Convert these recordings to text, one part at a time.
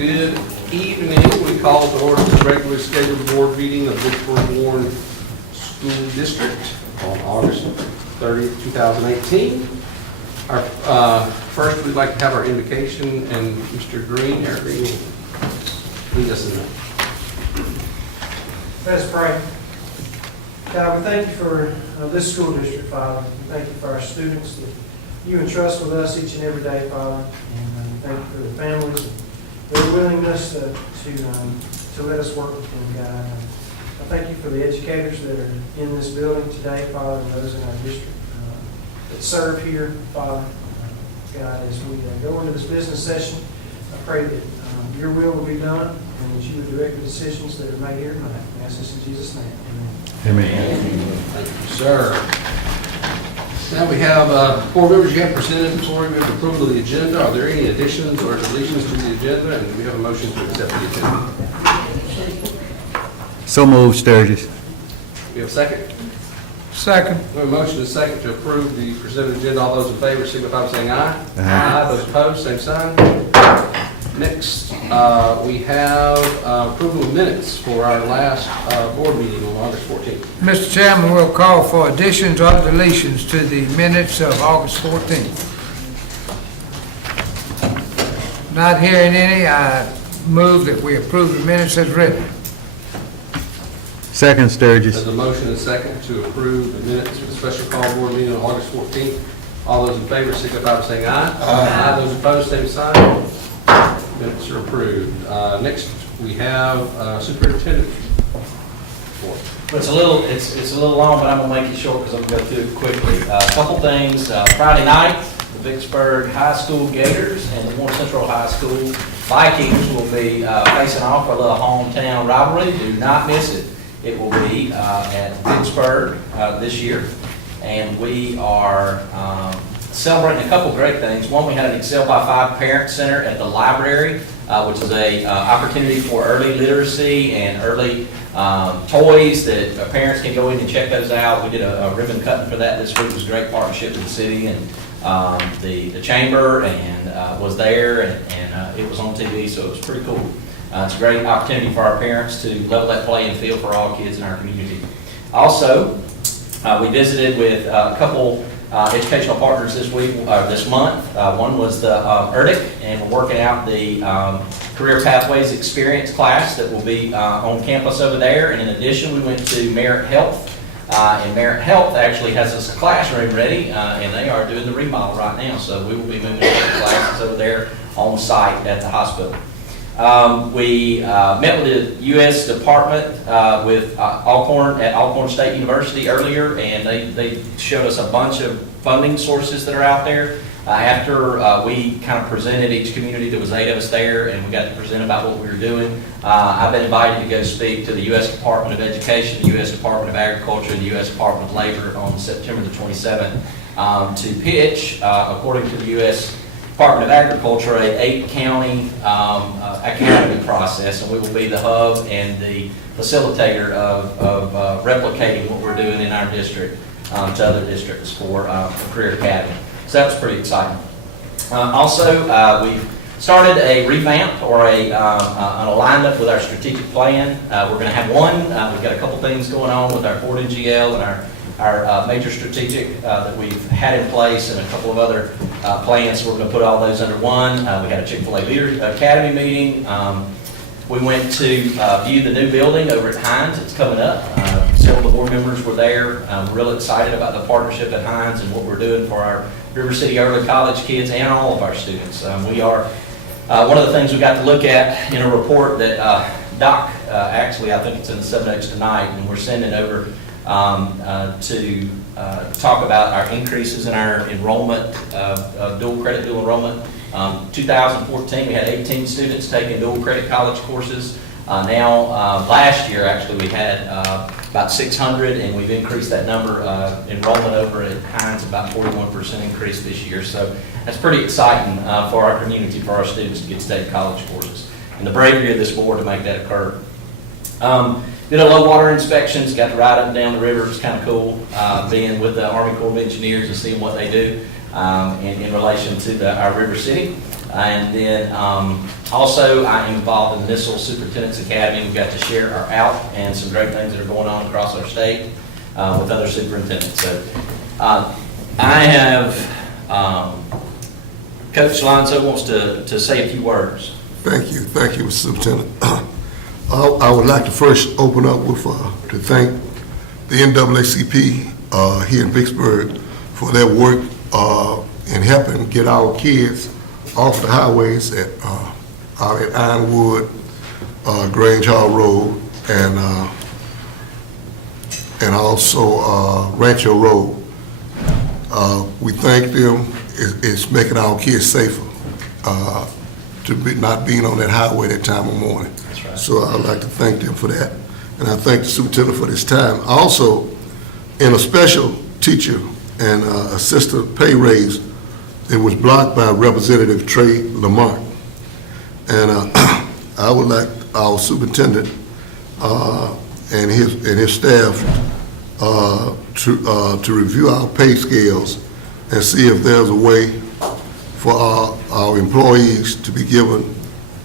Good evening. We call to order the regularly scheduled board meeting of Vicksburg Warren School District on August 30th, 2018. First, we'd like to have our invocation, and Mr. Green, Eric Green, will lead us in that. Let us pray. God, we thank you for this school district, Father. We thank you for our students that you entrust with us each and every day, Father. And we thank you for the families and their willingness to let us work with them, God. I thank you for the educators that are in this building today, Father, and those in our district that serve here, Father. God, as we go into this business session, I pray that your will will be done and that you would direct the decisions that are made here tonight. I ask this in Jesus' name. Amen. Amen. Thank you, sir. Now we have board members you have presented before we have approval of the agenda. Are there any additions or deletions to the agenda? And we have a motion to accept the agenda. So moved, Sturgis. We have a second? Second. We have a motion and a second to approve the presented agenda. All those in favor signify by saying aye. Aye. Those opposed, same sign. Next, we have approval of minutes for our last board meeting on August 14th. Mr. Chairman, we'll call for additions or deletions to the minutes of August 14th. Not hearing any, I move that we approve the minutes as written. Second, Sturgis. There's a motion and a second to approve the minutes for the special call board meeting on August 14th. All those in favor signify by saying aye. Aye. Those opposed, same sign. Minutes are approved. Next, we have superintendent report. It's a little long, but I'm gonna make it short because I'm gonna go through it quickly. A couple things. Friday night, the Vicksburg High School Gators and the Warren Central High School Vikings will be facing off for a little hometown rivalry. Do not miss it. It will be at Vicksburg this year, and we are celebrating a couple great things. One, we had an Excel by 5 Parent Center at the library, which is a opportunity for early literacy and early toys that parents can go in and check those out. We did a ribbon cutting for that this week. It was a great partnership with the city and the chamber, and was there, and it was on TV, so it was pretty cool. It's a great opportunity for our parents to level that playing field for all kids in our community. Also, we visited with a couple educational partners this month. One was the ERDIC, and we're working out the Career Pathways Experience class that will be on campus over there. And in addition, we went to Merit Health, and Merit Health actually has us a classroom ready, and they are doing the remodel right now. So we will be moving to classes over there on site at the hospital. We met with the U.S. Department with Alcorn at Alcorn State University earlier, and they showed us a bunch of funding sources that are out there. After we kind of presented each community, there was 8 of us there, and we got to present about what we were doing. I've been invited to go speak to the U.S. Department of Education, the U.S. Department of Agriculture, and the U.S. Department of Labor on September the 27th to pitch, according to the U.S. Department of Agriculture, a 8-county academy process, and we will be the hub and the facilitator of replicating what we're doing in our district to other districts for Career Academy. So that was pretty exciting. Also, we've started a revamp or an alignment with our strategic plan. We're going to have one. We've got a couple things going on with our board NGL and our major strategic that we've had in place, and a couple of other plans. So we're going to put all those under one. We had a Chick-fil-A Leader Academy meeting. We went to view the new building over at Hines. It's coming up. Several of the board members were there. We're really excited about the partnership at Hines and what we're doing for our River City Early College kids and all of our students. We are one of the things we got to look at in a report that Doc, actually, I think it's in the 7H tonight, and we're sending over to talk about our increases in our enrollment, dual credit, dual enrollment. 2014, we had 18 students taking dual credit college courses. Last year, actually, we had about 600, and we've increased that number. Enrollment over at Hines, about 41% increase this year. So that's pretty exciting for our community, for our students to get state college courses. And the bravery of this board to make that occur. Did a low water inspections, got to ride up and down the river. It was kind of cool being with the Army Corps of Engineers and seeing what they do. in relation to our River City. And then also I am involved in the Missile Superintendent's Academy. We've got to share our out and some great things that are going on across our state with other superintendents. So I have, Coach Lonzo wants to say a few words. Thank you, Mr. Superintendent. I would like to first open up with to thank the NAACP here in Vicksburg for their work in helping get our kids off the highways out at Ironwood, Grange Hall Road, and also Rancho Road. We thank them. It's making our kids safer to be not being on that highway that time of morning. That's right. So I'd like to thank them for that. And I thank the superintendent for this time. Also, in a special teacher and assistant pay raise, it was blocked by Representative Trey Lamarck. And I would like our superintendent and his staff to review our pay scales and see if there's a way for our employees to be given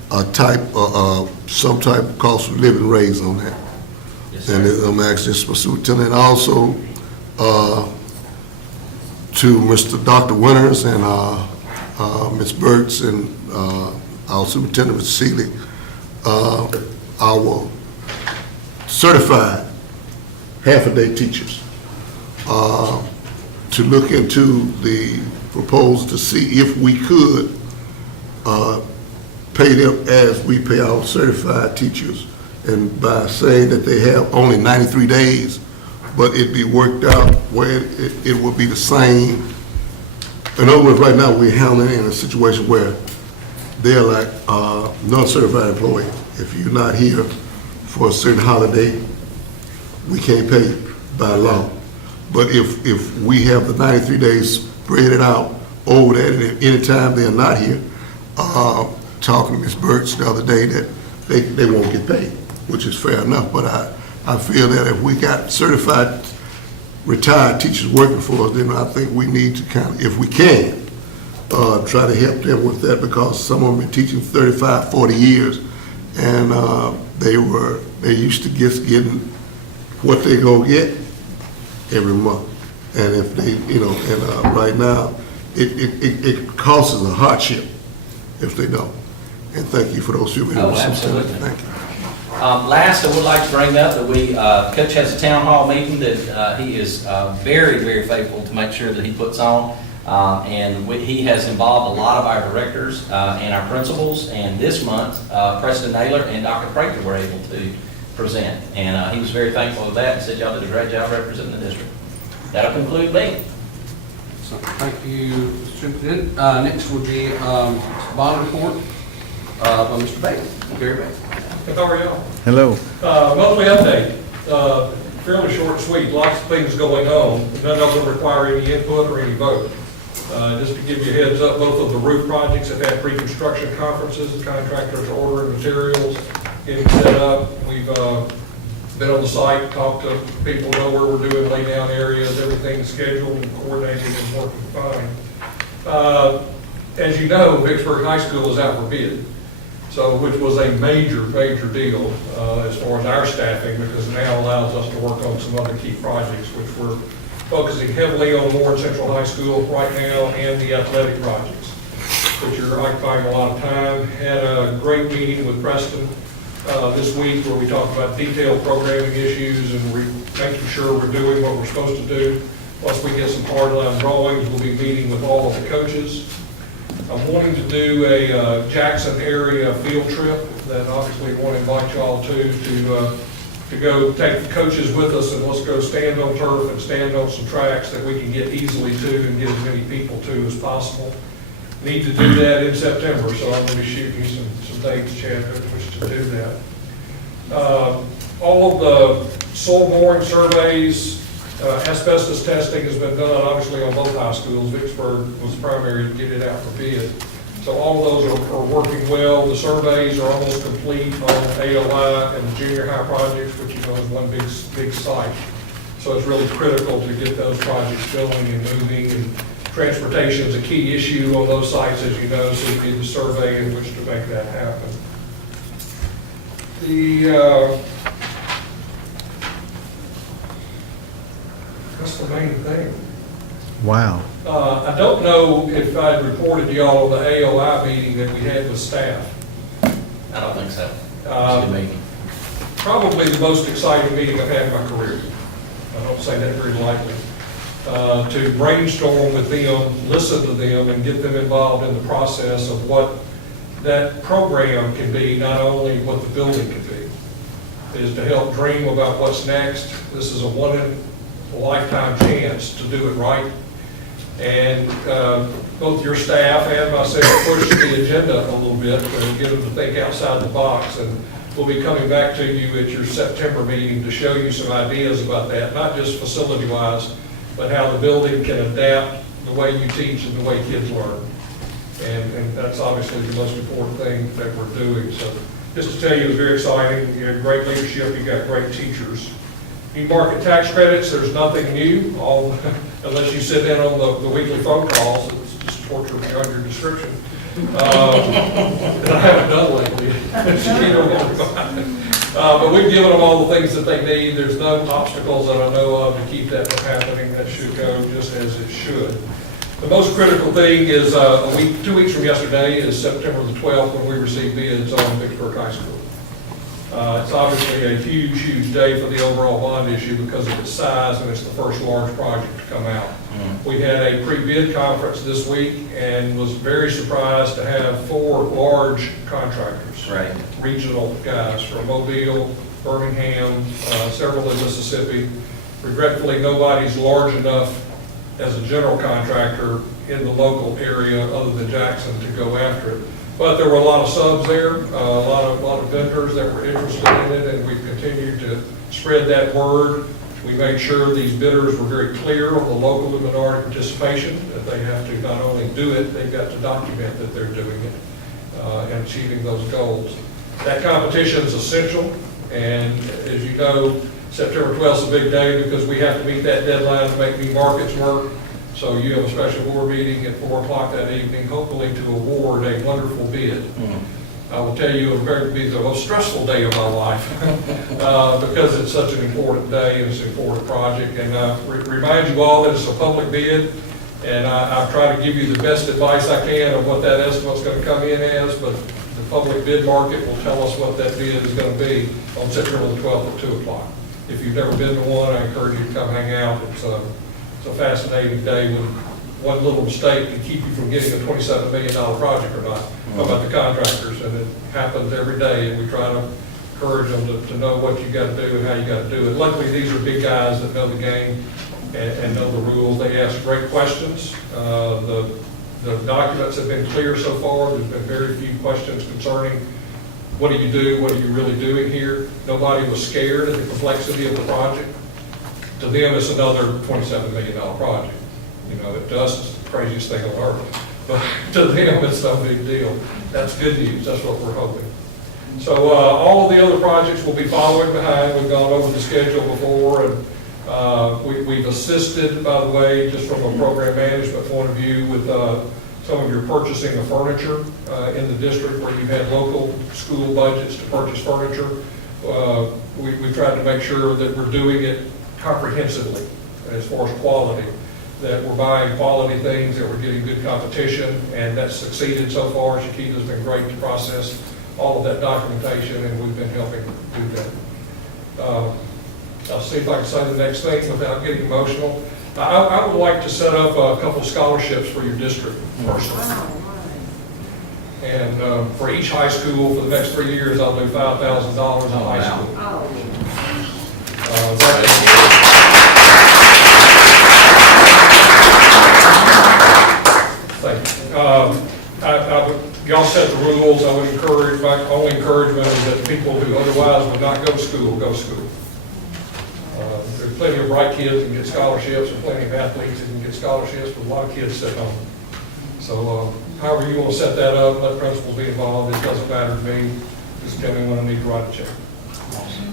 some type of cost of living raise on that. Yes, sir. And I'm asking this for superintendent, also to Mr. Dr. Winters and Ms. Burks and our superintendent, Mr. Seeley, our certified half-a-day teachers, to look into the proposal to see if we could pay them as we pay our certified teachers, and by saying that they have only 93 days, but it be worked out where it would be the same. In other words, right now we're handling it in a situation where they're like non-certified employee. If you're not here for a certain holiday, we can't pay you by law. But if we have the 93 days spread it out over that, and at any time they're not here, talking to Ms. Burks the other day, that they won't get paid, which is fair enough. But I feel that if we got certified retired teachers working for us, then I think we need to kind of, if we can, try to help them with that, because some of them been teaching 35, 40 years, and they used to just getting what they gonna get every month. And if they, and right now, it causes a hardship if they don't. And thank you for those few minutes. Oh, absolutely. Thank you. Last, I would like to bring up that Coach has a town hall meeting that he is very, very faithful to make sure that he puts on. He has involved a lot of our directors and our principals. And this month, Preston Naylor and Dr. Prater were able to present. And he was very thankful for that and said y'all did a great job representing the district. That'll conclude me. So, thank you, Mr. Superintendent. Next would be bond report by Mr. Bates, Gary Bates. How are y'all? Hello. Monthly update, fairly short and sweet, lots of things going on, none of them require any input or any vote. Just to give you a heads up, both of the roof projects have had pre-construction conferences, the contractors are ordering materials, getting set up. We've been on the site, talked to people, know where we're doing lay down areas, everything's scheduled and coordinated and working fine. As you know, Vicksburg High School is out for bid. So, which was a major, major deal as far as our staffing, because it now allows us to work on some other key projects, which we're focusing heavily on Warren Central High School right now and the athletic projects, which are occupying a lot of time. Had a great meeting with Preston this week where we talked about detailed programming issues and making sure we're doing what we're supposed to do. Once we get some hardline drawings, we'll be meeting with all of the coaches. I'm wanting to do a Jackson area field trip that obviously want to invite y'all to go take the coaches with us, and let's go stand on turf and stand on some tracks that we can get easily to and get as many people to as possible. Need to do that in September, so I'm going to be shooting you some dates, Chad, which to do that. All of the soil boring surveys, asbestos testing has been done, obviously, on both high schools. Vicksburg was primary to get it out for bid. So all of those are working well. The surveys are almost complete on AOI and the junior high projects, which is one big site. So it's really critical to get those projects going and moving and Transportation is a key issue on those sites, as you know, so you need the survey in which to make that happen. That's the main thing. Wow. I don't know if I reported to y'all on the AOI meeting that we had with staff. I don't think so. It's a good meeting. Probably the most exciting meeting I've had in my career. I don't say that very lightly. To brainstorm with them, listen to them, and get them involved in the process of what that program can be, not only what the building can be, is to help dream about what's next. This is a one-in-a-lifetime chance to do it right. And both your staff and myself pushed the agenda a little bit to get them to think outside the box. And we'll be coming back to you at your September meeting to show you some ideas about that, not just facility-wise, but how the building can adapt the way you teach and the way kids learn. And that's obviously the most important thing that we're doing. So just to tell you, it was very exciting. You had great leadership, you got great teachers. New market tax credits, there's nothing new, unless you sit in on the weekly phone calls. It's just torture beyond your description. That I haven't done lately. But we've given them all the things that they need. There's no obstacles that I know of to keep that from happening. That should go just as it should. The most critical thing is 2 weeks from yesterday is September the 12th when we receive bids on Vicksburg High School. It's obviously a huge, huge day for the overall bond issue because of its size, and it's the first large project to come out. We had a pre-bid conference this week and was very surprised to have 4 large contractors, Right. regional guys from Mobile, Birmingham, several in Mississippi. Regretfully, nobody's large enough as a general contractor in the local area other than Jackson to go after it. But there were a lot of subs there, a lot of vendors that were interested in it, and we've continued to spread that word. We made sure these bidders were very clear on the local and minority participation, that they have to not only do it, they've got to document that they're doing it and achieving those goals. That competition is essential, and as you know, September 12th is a big day because we have to meet that deadline to make new markets work. So you have a special board meeting at 4 o'clock that evening, hopefully to award a wonderful bid. I will tell you, it will be the most stressful day of my life because it's such an important day and it's an important project. And I remind you all that it's a public bid, and I've tried to give you the best advice I can of what that estimate's going to come in as, but the public bid market will tell us what that bid is going to be on September the 12th at 2 o'clock. If you've never been to one, I encourage you to come hang out. It's a fascinating day when one little mistake can keep you from getting a $27 million project or not. How about the contractors? And it happens every day, and we try to encourage them to know what you got to do and how you got to do it. Luckily, these are big guys that know the game and know the rules. They ask great questions. The documents have been clear so far. There's been very few questions concerning what do you do, what are you really doing here. Nobody was scared of the complexity of the project. To them, it's another $27 million project. You know, to us, it's the craziest thing on earth. But to them, it's no big deal. That's good news. That's what we're hoping. So all of the other projects will be following behind. We've gone over the schedule before, and we've assisted, by the way, just from a program management point of view, with some of your purchasing of furniture in the district where you've had local school budgets to purchase furniture. We tried to make sure that we're doing it comprehensively as far as quality, that we're buying quality things, that we're getting good competition, and that's succeeded so far. Shakita's been great to process all of that documentation, and we've been helping do that. I'll see if I can say the next thing without getting emotional. I would like to set up a couple of scholarships for your district personally. And for each high school, for the next 3 years, I'll do $5,000 in high school. Thank you. Y'all set the rules. I would encourage, my only encouragement is that people who otherwise would not go to school, go to school. There's plenty of bright kids that can get scholarships, and plenty of athletes that can get scholarships, but a lot of kids sit home. So however you want to set that up, let principals be involved. It doesn't matter to me. Just tell me when I need to write a check.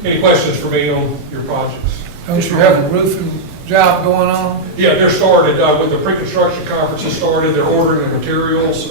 Any questions for me on your projects? Don't you have a roofing job going on? Yeah, they're started, with the pre-construction conferences started, they're ordering the materials.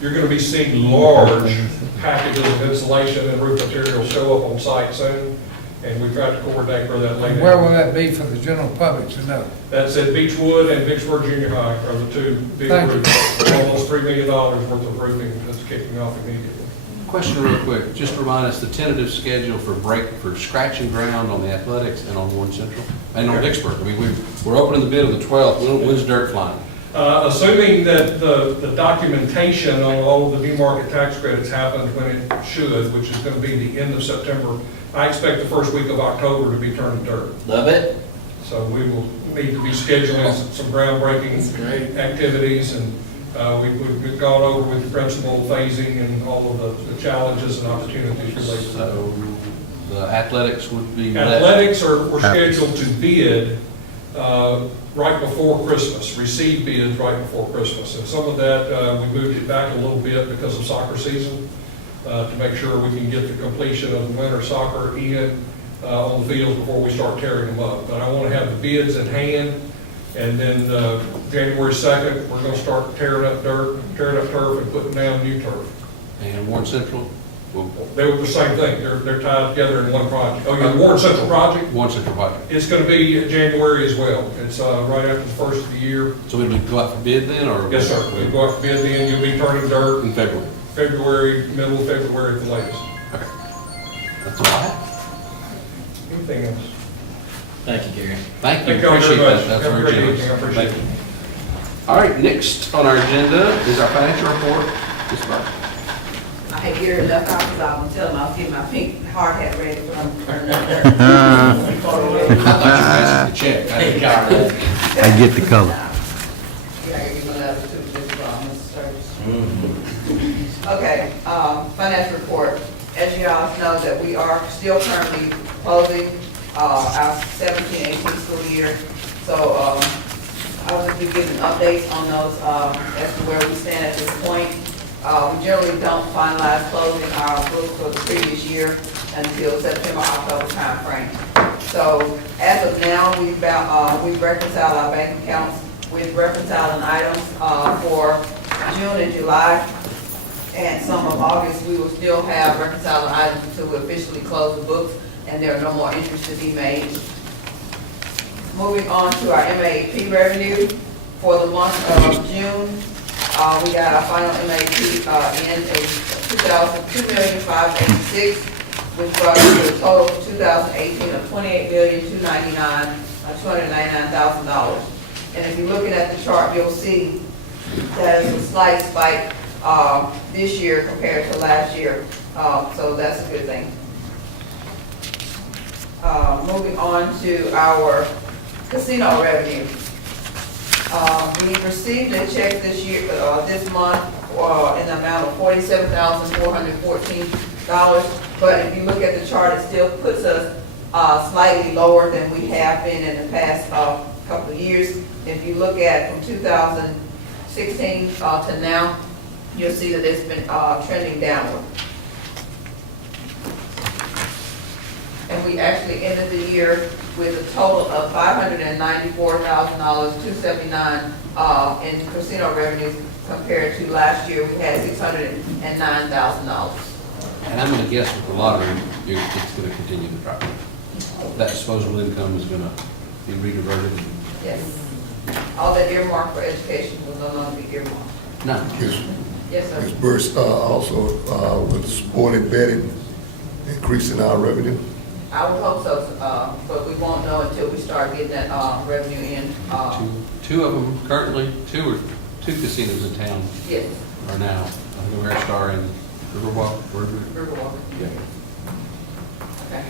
You're gonna be seeing large packages of insulation and roof materials show up on site soon, and we've tried to coordinate where that later. Where will that be for the general public to know? That's at Beechwood and Vicksburg Junior High are the two big Thank you. roofs. Almost $3 million worth of roofing that's kicking off immediately. Question real quick, just to remind us the tentative schedule for scratching ground on the athletics and on Warren Central and on Vicksburg. I mean, we're opening the bid on the 12th. When's dirt flying? Assuming that the documentation on all of the new market tax credits happens when it should, which is going to be the end of September, I expect the first week of October to be turned to dirt. Love it. So we will need to be scheduling some groundbreaking activities, and we've gone over with the principal phasing and all of the challenges and opportunities related to that. So the athletics would be. Athletics we're scheduled to bid right before Christmas, receive bids right before Christmas. And some of that, we moved it back a little bit because of soccer season, to make sure we can get the completion of the winter soccer in on the fields before we start tearing them up. But I want to have the bids in hand, and then January 2nd, we're going to start tearing up dirt, tearing up turf, and putting down new turf. And Warren Central? They were the same thing. They're tied together in one project. Oh, yeah, the Warren Central project? Warren Central project. It's going to be January as well. It's right after the first of the year. So we would go out for bid then, or? Yes, sir. We go out for bid then. You'll be turning dirt In February. February, middle of February at the latest. Okay. That's all I have. Anything else? Thank you, Gary. Thank you, Thank y'all very appreciate that, much. that's Have a very great generous. evening. I appreciate Thank it. you. All right, next on our agenda is our financial report. Ms. Burke. I had Gary left out because I was telling him I was getting my pink hard hat ready for him. I thought you were asking to check. I didn't got it. I get the color. Yeah, I give you another two, Mr. Sturgis. Okay, financial report. As you all know, that we are still currently closing our 17-18 school year. So I will be giving updates on those as to where we stand at this point. We generally don't finalize closing our books for the previous year until September, October timeframe. So as of now, we've reconciled our bank accounts. We've reconciling items for June and July, and some of August. We will still have reconciling items until we officially close the books and there are no more interest to be made. Moving on to our MAP revenue for the month of June. We got our final MAP in $2,586,000, which brought us to a total for 2018 of $28,299,000. And if you're looking at the chart, you'll see that is a slight spike this year compared to last year. So that's a good thing. Moving on to our casino revenue. We received a check this year, this month, in the amount of $47,414. But if you look at the chart, it still puts us slightly lower than we have been in the past couple of years. If you look at from 2016 to now, you'll see that it's been trending downward. And we actually ended the year with a total of $594,279 in casino revenues compared to last year, we had $609,000. And I'm gonna guess with the lottery, it's gonna continue to drop. That disposable income is gonna be rediverted. Yes. All that earmarked for education will no longer be earmarked. No. Yes, sir. Ms. Burst, also, with sport and betting increasing our revenue? I would hope so, but we won't know until we start getting that revenue in. Two of them currently, two casinos in town Yes, are now, I think American Star and Riverwalk. Riverwalk. Yeah. Okay.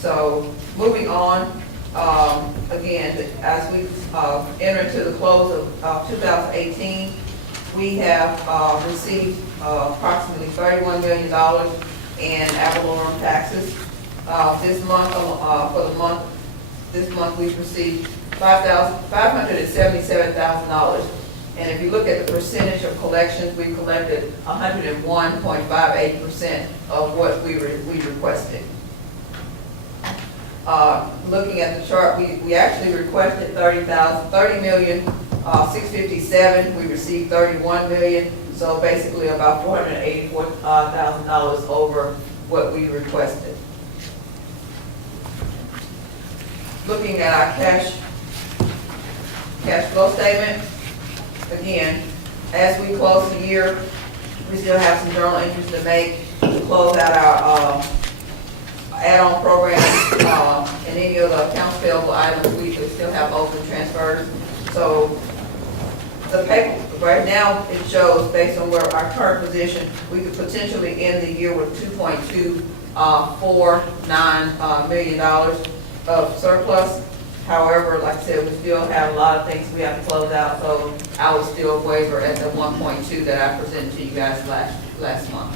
So moving on, again, as we enter into the close of 2018, we have received approximately $31 million in ad valorem taxes. This month, this month we've received $577,000. And if you look at the percentage of collections, we collected 101.58% of what we requested. Looking at the chart, we actually requested 30,657. We received 31 million, so basically about $484,000 over what we requested. Looking at our cash flow statement, again, as we close the year, we still have some journal entries to make to close out our add-on programs, and any of the accounts payable items, we still have open transfers. So the paper, right now, it shows, based on where our current position, we could potentially end the year with $2.249 million of surplus. However, like I said, we still have a lot of things we have to close out, so I would still waver at the 1.2 that I presented to you guys last month.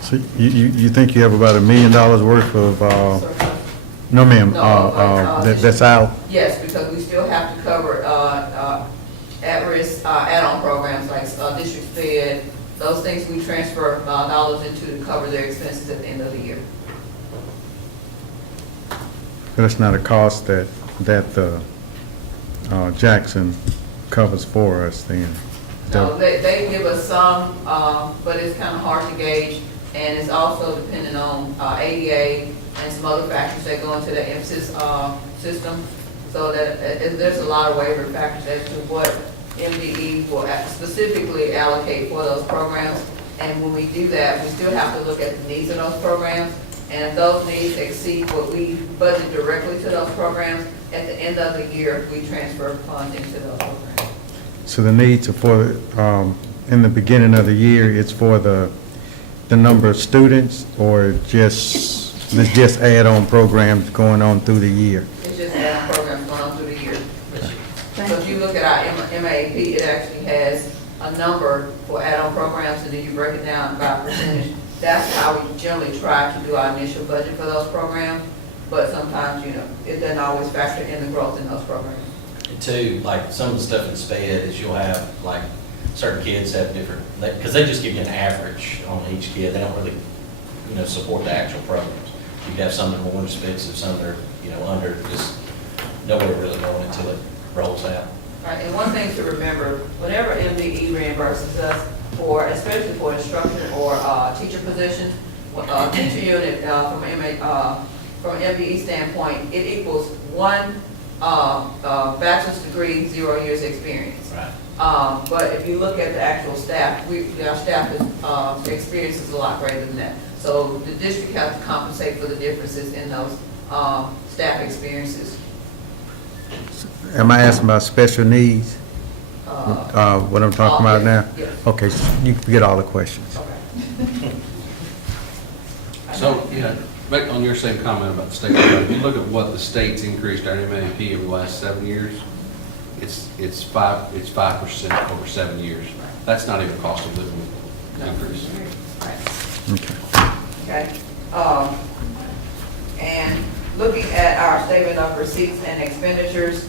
So you think you have about $1 million worth of, Surplus. no ma'am, No, that's out? Yes, because we still have to cover at-risk add-on programs like district fed, those things we transfer dollars into to cover their expenses at the end of the year. That's not a cost that Jackson covers for us then? No, they give us some, but it's kind of hard to gauge, and it's also dependent on ADA and some other factors that go into the emphasis system. So that there's a lot of waiver factors as to what MDE will specifically allocate for those programs. And when we do that, we still have to look at the needs of those programs. And if those needs exceed what we budget directly to those programs, at the end of the year, we transfer funding to those programs. So the needs are for, in the beginning of the year, it's for the number of students, or just add-on programs going on through the year? It's just add-on programs going on through the year. So if you look at our MAP, it actually has a number for add-on programs, and then you break it down by percentage. That's how we generally try to do our initial budget for those programs, but sometimes, it doesn't always factor in the growth in those programs. And two, like some of the stuff in SPED is you'll have, like, certain kids have different, because they just give you an average on each kid. They don't really, support the actual programs. You have some that are more expensive, some that are, under, just nobody really knowing until it rolls out. Right, and one thing to remember, whenever MDE reimburses us for, especially for instruction or teacher positions, teacher unit from MDE standpoint, it equals one bachelor's degree, 0 years experience. Right. But if you look at the actual staff, our staff experience is a lot greater than that. So the district has to compensate for the differences in those staff experiences. Am I asking about special needs? What I'm talking about now? Yes. Okay, so you can get all the questions. Okay. So, back on your same comment about the state, if you look at what the state's increased our MAP over the last 7 years, it's 5% over 7 years. That's not even cost of living increase. Right. Okay. Okay. And looking at our statement of receipts and expenditures,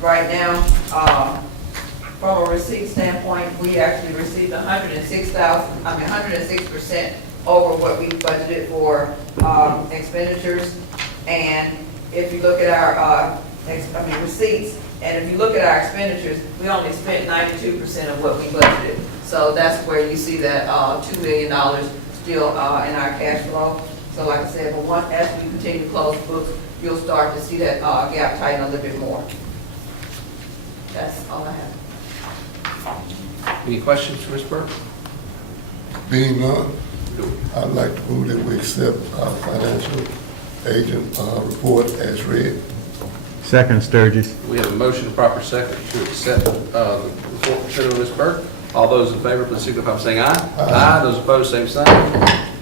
right now, from a receipt standpoint, we actually received 106% over what we budgeted for expenditures. And if you look at our receipts, and if you look at our expenditures, we only spent 92% of what we budgeted. So that's where you see that $2 million still in our cash flow. So like I said, but as we continue to close the books, you'll start to see that gap tighten a little bit more. That's all I have. Any questions for Ms. Burke? Being none, I'd like to move that we accept our financial agent report as read. Second, Sturgis. We have a motion and proper second to accept the report presented by Ms. Burke. All those in favor, please signify by saying aye. Aye. Those opposed, same sign.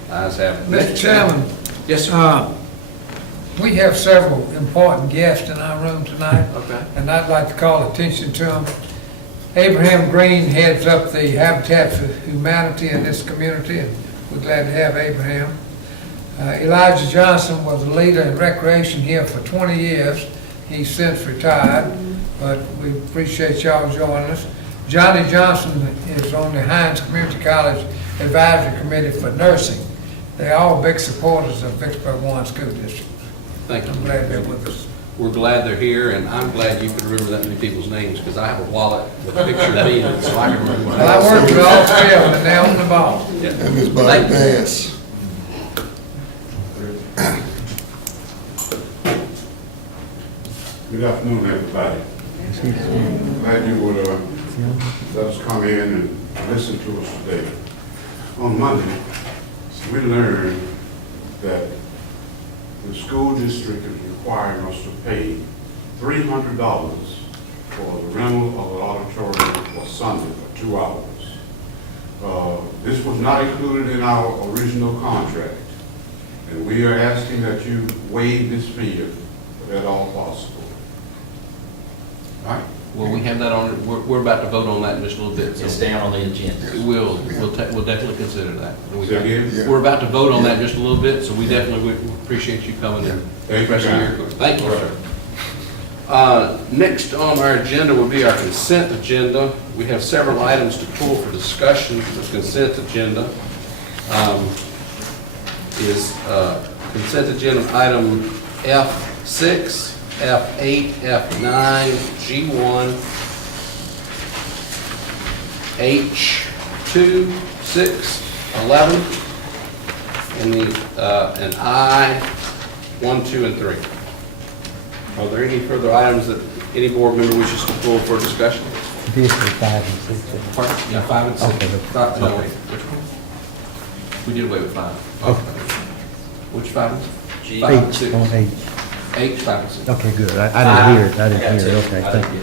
Ayes have it. Mr. Chairman. Yes, sir. We have several important guests in our room tonight. Okay. And I'd like to call attention to them. Abraham Green heads up the Habitat for Humanity in this community, and we're glad to have Abraham. Elijah Johnson was a leader in recreation here for 20 years. He's since retired, but we appreciate y'all joining us. Johnny Johnson is on the Hines Community College Advisory Committee for Nursing. They're all big supporters of Vicksburg One School District. Thank you. I'm glad they're with us. We're glad they're here, and I'm glad you can remember that many people's names, because I have a wallet with a picture of me in it, so I can remember. Well, I worked with all three of them, and they're on the ball. And Ms. Bobby Bass. Good afternoon, everybody. Glad you would let us come in and listen to us today. On Monday, we learned that the school district is requiring us to pay $300 for the rental of the auditorium for Sunday for 2 hours. This was not included in our original contract, and we are asking that you waive this fee if at all possible. All right, well, we have that on, we're about to vote on that in just a little bit, It's so down on the agenda. we'll definitely consider that. Say again? We're about to vote on that in just a little bit, so we definitely would appreciate you coming in. Thank you, John. Thank you, sir. Next on our agenda will be our consent agenda. We have several items to pull for discussion for the consent agenda. Consent agenda item F6, F8, F9, G1, H2, 6, 11, and I, 1, 2, and 3. Are there any further items that any board member wishes to pull for discussion? This is 5 and 6. Pardon? Yeah, 5 and 6. Okay. No, wait, which one? We did away with 5. Okay. Which 5 and 6? 5 and H 6. on H. H, 5 and 6. Okay, good. I didn't hear it. I didn't hear it. Okay, thank you.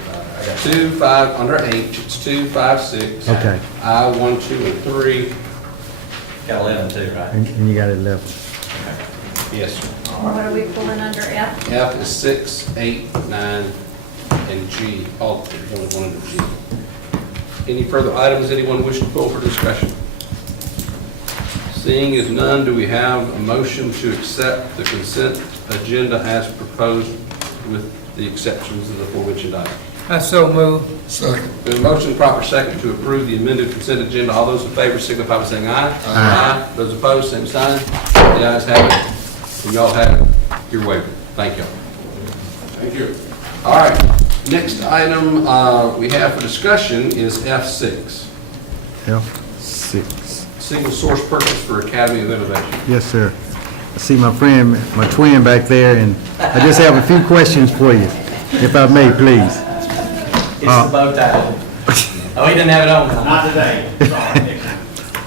2, 5, under H, it's 2, 5, 6. Okay. I, 1, 2, and 3. Got 11 too, right? And you got 11. Yes, sir. What are we pulling under F? F is 6, 8, 9, and G. All, there's only one under G. Any further items anyone wish to pull for discussion? Seeing as none, do we have a motion to accept the consent agenda as proposed with the exceptions of the aforementioned items? I so move. Second. We have a motion, proper second, to approve the amended consent agenda. All those in favor signify by saying aye. Aye. Those opposed, same sign. The ayes have it. And y'all have your waiver. Thank y'all. Thank you. All right, next item we have for discussion is F6, F6. single source purchase for Academy of Innovation. Yes, sir. I see my friend, my twin back there, and I just have a few questions for you, if I may, please. It's the bow tie. Oh, he didn't have it on. Not today.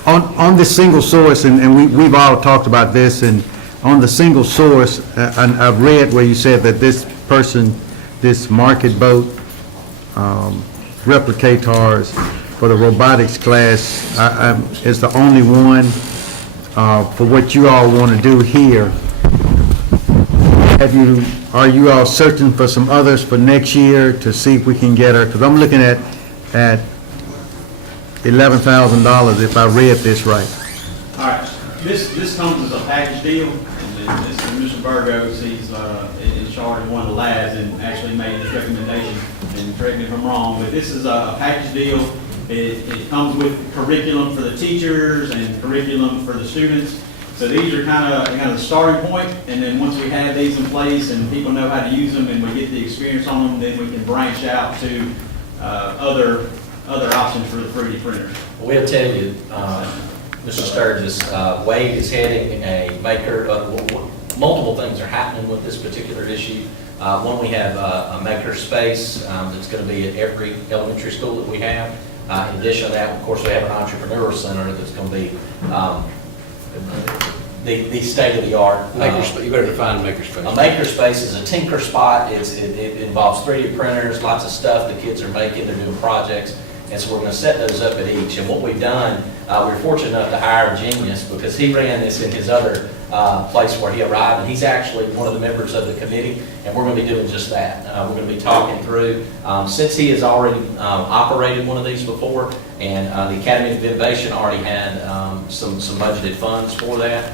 On the single source, and we've all talked about this, and on the single source, and I've read where you said that this person, this market boat replicators for the robotics class is the only one for what you all want to do here. Are you all searching for some others for next year to see if we can get her? Because I'm looking at $11,000 if I read this right. All right, this comes as a package deal, and Mr. Burgos, he's in charge of one of the labs and actually made this recommendation, and correct me if I'm wrong, but this is a package deal. It comes with curriculum for the teachers and curriculum for the students. So these are kind of the starting point, and then once we have these in place and people know how to use them and we get the experience on them, then we can branch out to other options for the 3D printers. We'll tell you, Mr. Sturgis, Wade is heading a maker, multiple things are happening with this particular issue. One, we have a maker space that's going to be at every elementary school that we have. In addition to that, of course, we have an entrepreneurial center that's going to be the state-of-the-art. You better define makerspace. A makerspace is a tinker spot. It involves 3D printers, lots of stuff the kids are making, they're doing projects. And so we're going to set those up at each. And what we've done, we're fortunate enough to hire a genius because he ran this in his other place where he arrived. And he's actually one of the members of the committee. And we're going to be doing just that. We're going to be talking through, since he has already operated one of these before, and the Academy of Innovation already had some budgeted funds for that.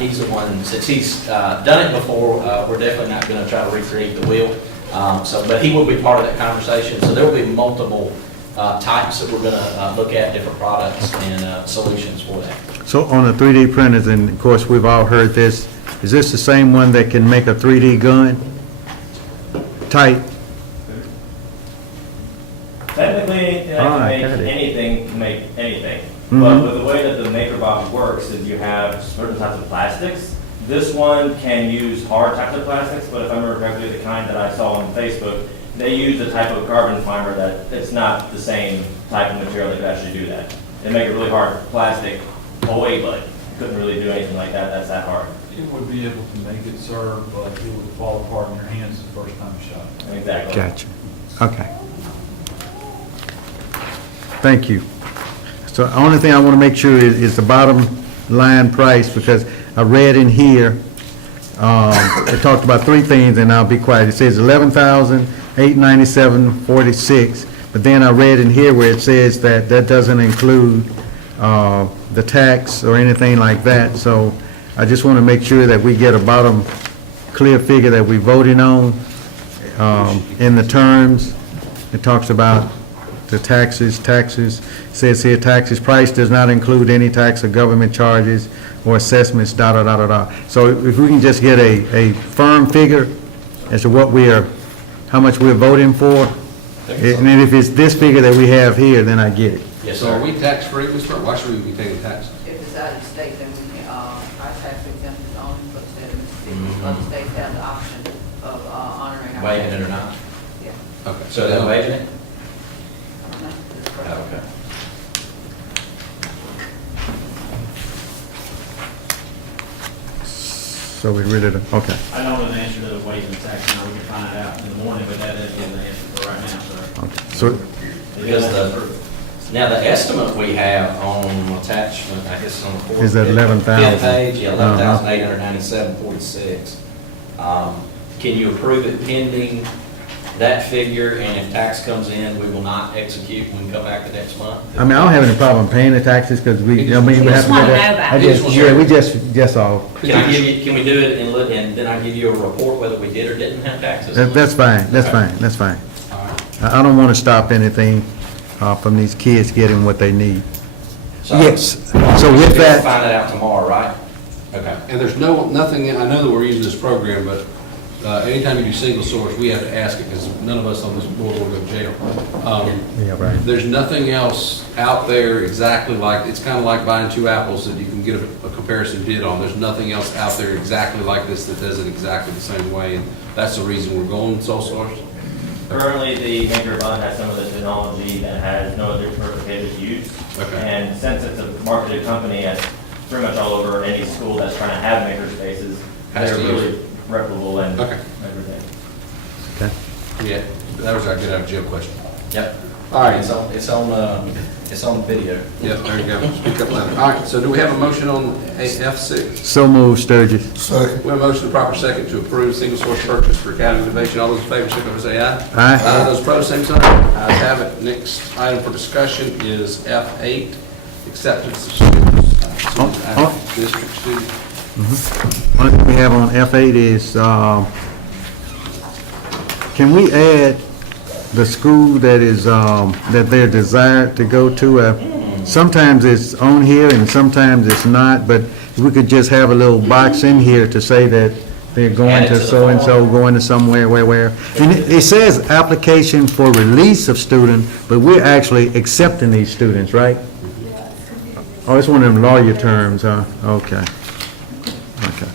He's the one, since he's done it before, we're definitely not going to try to recreate the wheel. But he will be part of that conversation. So there will be multiple types that we're going to look at, different products and solutions for that. So on the 3D printers, and of course, we've all heard this, is this the same one that can make a 3D gun? Type? Technically, it Ah, can got make it. anything, can make anything. Mhm. But with the way that the maker box works is you have certain types of plastics. This one can use hard types of plastics, but if I remember correctly, the kind that I saw on Facebook, they use a type of carbon fiber that it's not the same type of material that could actually do that. They make a really hard plastic away, but couldn't really do anything like that. That's that hard. You would be able to make it, sir, but it would fall apart in your hands the first time you shot it. Exactly. Gotcha. Okay. Thank you. So the only thing I want to make sure is the bottom line price, because I read in here, it talked about three things, and I'll be quiet. It says $11,897.46, but then I read in here where it says that that doesn't include the tax or anything like that. So I just want to make sure that we get a bottom clear figure that we're voting on in the terms. It talks about the taxes, says here, taxes, price does not include any tax or government charges or assessments, da, da, da, da, da. So if we can just get a firm figure as to what how much we're voting for, and then if it's this figure that we have here, then I get it. Yes, So are sir. we tax-free, Ms. Burke? Why should we be paying tax? If it's out of state, then we can, our tax exempt is only for the state of Mississippi. Other states have the option of honoring our. Waiving it or not? Yeah. Okay. So they're waiving it? I don't know. This is the first Oh, okay. So we rid of okay. I don't know the answer to the waiving the tax, and we can find out in the morning, but that isn't the answer for right now, sir. Okay. So, Because now the estimate we have on attachment, I guess on the fourth. Is that 11,000? Fifth page, yeah, Uh-huh. 11,897.46. Can you approve it pending that figure, and if tax comes in, we will not execute when we come back the next month? I mean, I don't have any problem paying the taxes, because we have to. just wanna know about I it. just, yeah, we just all, Can we do it and then I give you a report whether we did or didn't have taxes? that's fine, that's fine, that's fine. All right. I don't want to stop anything from these kids getting what they need. So- Yes, so with We'll that, find that out tomorrow, right? Okay. And there's nothing, I know that we're using this program, but anytime you do single source, we have to ask it, because none of us on this board will go to jail. yeah, right. There's nothing else out there exactly like, it's kind of like buying two apples that you can get a comparison bid on. There's nothing else out there exactly like this that does it exactly the same way, and that's the reason we're going sole source. Currently, the maker bond has some of the technology that has no other prohibited use. Okay. And since it's a marketed company at pretty much all over any school that's trying to have maker spaces, Has they're to use really reputable and Okay. everything. Okay. Yeah, that was our get out of jail question. Yep. All right. It's on video. Yep, there you go. Speak up louder. All right, so do we have a motion on F6? So moved, Sturgis. Second. We have a motion, proper second, to approve single source purchase for Academy Innovation. All those in favor, signify by saying aye. Aye. Those opposed, same sign. Ayes have it. Next item for discussion is F8, acceptance of students. District student. One thing we have on F8 is, can we add the school that is, that they're desired to go to? Sometimes it's on here and sometimes it's not, but if we could just have a little box in here to say that they're Add going it to to the so-and-so, form. going to somewhere, where. And it says application for release of student, but we're actually accepting these students, right? Oh, it's one of them lawyer terms, huh? Okay. Okay.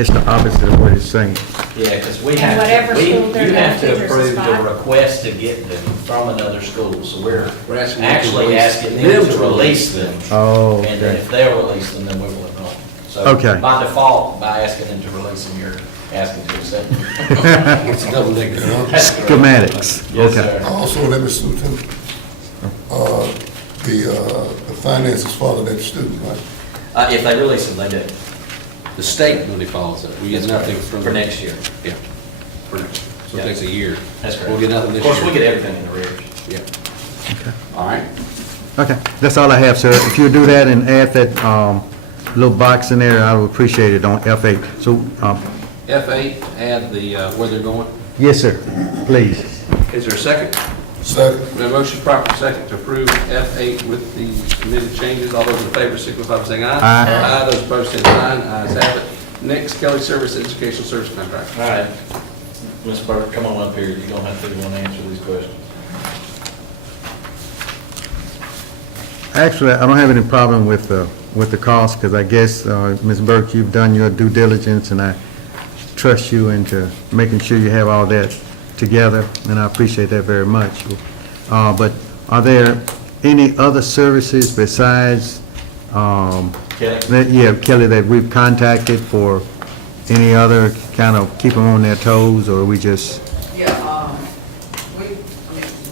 It's the opposite of what it's saying. Yeah, because we And have, whatever to- school they're you have going to to, approve there's a the spot. request to get them from another school. So we're We're asking them to actually release asking them them to to release them. Oh, And then okay. if they'll release them, then we will enroll. So Okay. by default, by asking them to release them, you're asking to accept them. It's a double negative. That's correct. Schematics. Yes, Okay. sir. Also, let me see, the finances follow that student, right? If they release them, they do. The state really follows it. We get That's nothing correct. from. For next year. Yeah. For next year. So it Yeah. takes a year. That's correct. We'll get nothing this Of year. course, we get everything in arrears. Yeah. All right. Okay, that's all I have, sir. If you'll do that and add that little box in there, I would appreciate it on F8. So, F8, add the, where they're going. yes, sir, please. Is there a second? Second. We have a motion properly second to approve F8 with the submitted changes. All those in favor signify by saying aye. Aye. Those opposed, same sign. Ayes have it. Next, Kelly Service Educational Service Contract. All right, Ms. Burke, come on up here, you don't have to want to answer these questions. Actually, I don't have any problem with the cost, because I guess, Ms. Burke, you've done your due diligence, and I trust you into making sure you have all that together, and I appreciate that very much. But are there any other services besides, Kelly? Kelly, that we've contacted for any other kind of keep them on their toes, or we just,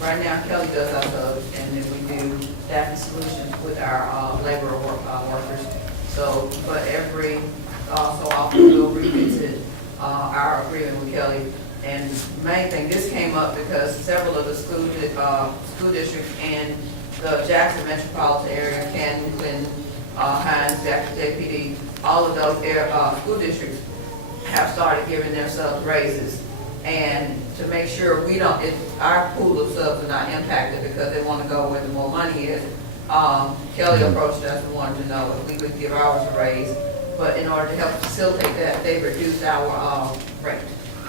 Right now Kelly does our subs, and then we do staffing solutions with our labor workers. So, but every so often we'll revisit our agreement with Kelly. And main thing, this came up because several of the school districts and the Jackson metropolitan area, Canton, Clinton, Hines, Jackson, JPD, all of those school districts have started giving their subs raises. And to make sure we don't, our pool of subs are not impacted because they want to go where the more money is, Kelly approached us and wanted to know if we would give ours a raise. But in order to help facilitate that, they reduced our rate.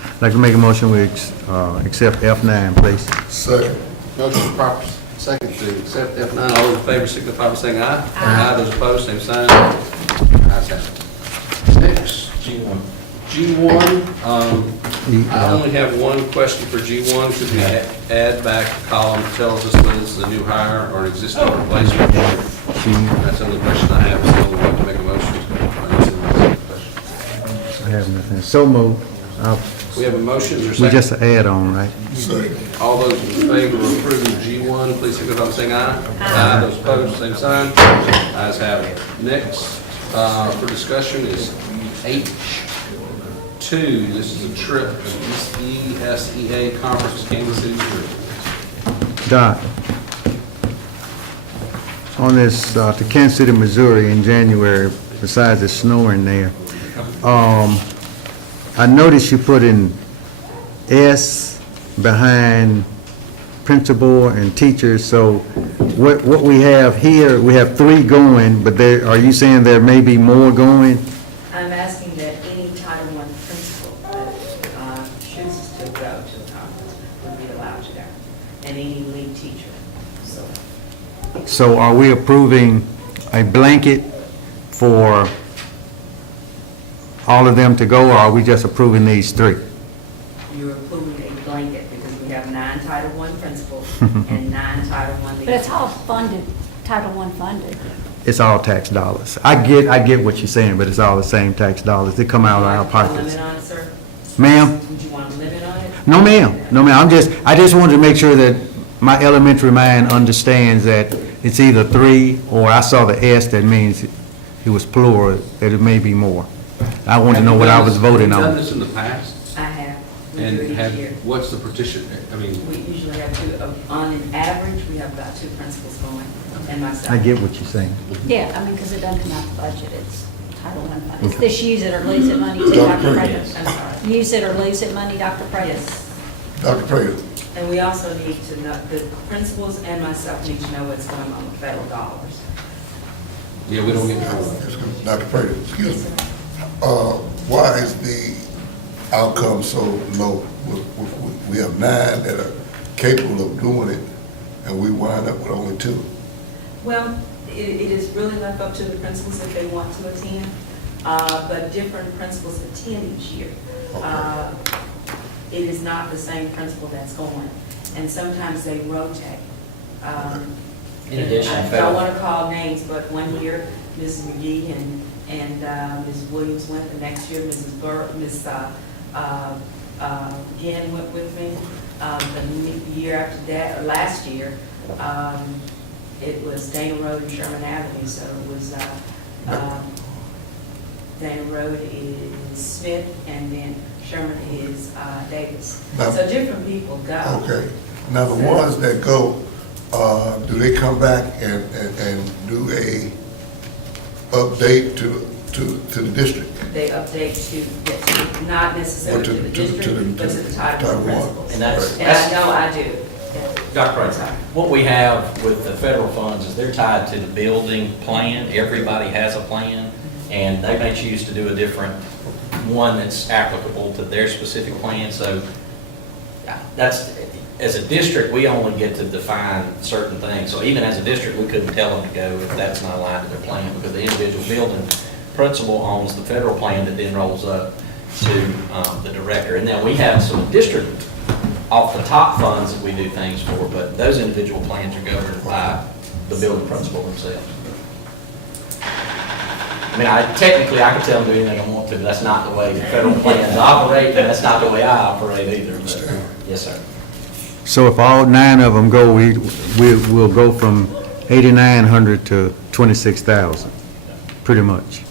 I'd like to make a motion, we accept F9, please. Second. Motion properly second to accept F9. All those in favor signify by saying aye. Aye. Those opposed, same sign. Ayes have it. Next, G1. G1, I only have one question for G1. Should we add back a column that tells us whether it's a new hire or an existing replacement? That's the only question I have, so we'll have to make a motion. I have nothing. So moved. We have a motion, is there a We second? just add on, right? Second. All those in favor of approving G1, please signify by saying aye. Aye. Those opposed, same sign. Ayes have it. Next, for discussion is H2. This is a trip to ESEA Conference, Kansas City, Missouri. Doc, on this, to Kansas City, Missouri in January, besides the snowing there, I noticed you put in S behind principal and teachers, so what we have here, we have 3 going, but there, are you saying there may be more going? I'm asking that any Title I principal that chooses to go to the conference would be allowed to go, and any lead teacher, so. So are we approving a blanket for all of them to go, or are we just approving these 3? You're approving a blanket because we have 9 Title I principals and 9 Title I lead. But it's all funded, Title I funded. It's all tax dollars. I get what you're saying, but it's all the same tax dollars. They come out of our pockets. Limit on it, sir? Ma'am? Would you want a limit on it? No, ma'am. No, ma'am. I just wanted to make sure that my elementary mind understands that it's either 3, or I saw the S, that means it was plural, that it may be more. I want to know what I was voting Have you done on. this in the past? I have. We And do it each year. what's the partition, I mean, We usually have 2, on an average, we have about 2 principals going, and myself. I get what you're saying. Yeah, I mean, because it doesn't come out of the budget, it's Title I funded. It's this use it or lose it money too, Dr. Dr. Prater. Prater. I'm sorry. Use it or lose it money, Dr. Prater. Yes. Dr. Prater. And we also need to know, the principals and myself need to know what's going on with federal dollars. yeah, we don't get Dr. Prater, excuse me. Why is the outcome so low? We have 9 that are capable of doing it, and we wind up with only 2. Well, it is really left up to the principals if they want to attend, but different principals attend each year. It is not the same principal that's going, and sometimes they rotate. In addition, I don't federal. want to call names, but one year, Mrs. McGee and Mrs. Williams went, the next year, Mrs. Gann went with me. The year after that, or last year, it was Dana Road and Sherman Avenue, so it was, Dana Road is Smith, and then Sherman is Davis. Now- So different people go. Okay. Now, the ones that go, do they come back and do a update to the district? They update to, yes, not necessarily to the district, but to the Title I principals. And that's, And I know I do. Dr. Price, what we have with the federal funds is they're tied to the building plan. Everybody has a plan, and they may choose to do a different one that's applicable to their specific plan. So that's, as a district, we only get to define certain things. So even as a district, we couldn't tell them to go if that's not aligned to their plan, because the individual building principal owns the federal plan that then rolls up to the director. And then we have some district off the top funds that we do things for, but those individual plans are governed by the building principal themselves. I mean, technically, I could tell them to do anything I want to, but that's not the way the federal plans operate, and that's not the way I operate either. But, yes, sir. So if all 9 of them go, we'll go from 8,900 to 26,000, pretty much,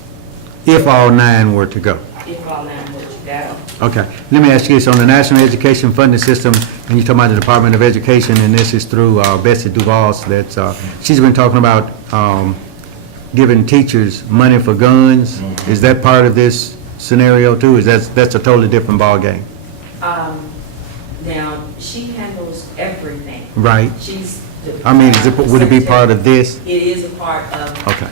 if all 9 were to go. If all 9 were to go. Okay, let me ask you this, on the National Education Funding System, and you're talking about the Department of Education, and this is through Betsy Duval's, she's been talking about giving teachers money for guns. Is that part of this scenario too? That's a totally different ballgame? Now, she handles everything. Right. She's. I mean, would it be part of this? It is a part of. Okay.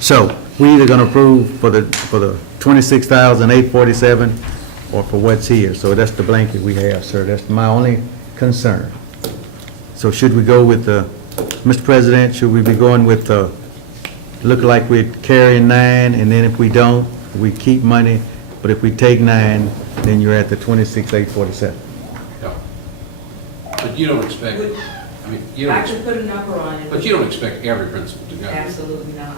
So, we either gonna approve for the 26,847 or for what's here. So that's the blanket we have, sir. That's my only concern. So should we go with Mr. President, should we be going with look like we're carrying 9, and then if we don't, we keep money, but if we take 9, then you're at the 26,847. Yeah. But you don't expect, I mean, you I don't, could put a number on it. but you don't expect every principal to go. Absolutely not.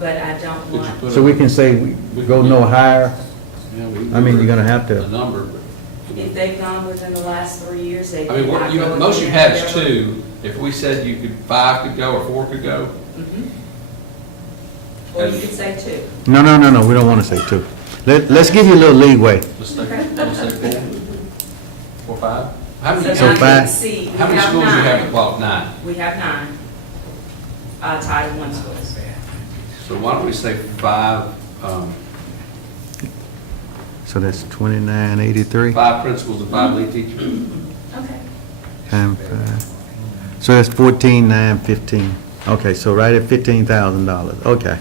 But I don't Could you want. put So we can say we go no higher? Yeah, we I mean, you're gonna have a to, number, but. If they've gone within the last 3 years, they. I mean, did not go most you again. have is 2. If we said 5 could go or 4 could go, Mhm. Or you could say 2. no, we don't wanna say 2. Let's give you a little leeway. let's say 4 or 5. How many, So not to 5. exceed. We how many have schools do you 9. have? Well, 9. We have 9. Title I schools. So why don't we say 5, So that's 2983 5 principals and 5 lead teachers? Okay. times 5. So that's 14,915. Okay, so right at $15,000. Okay.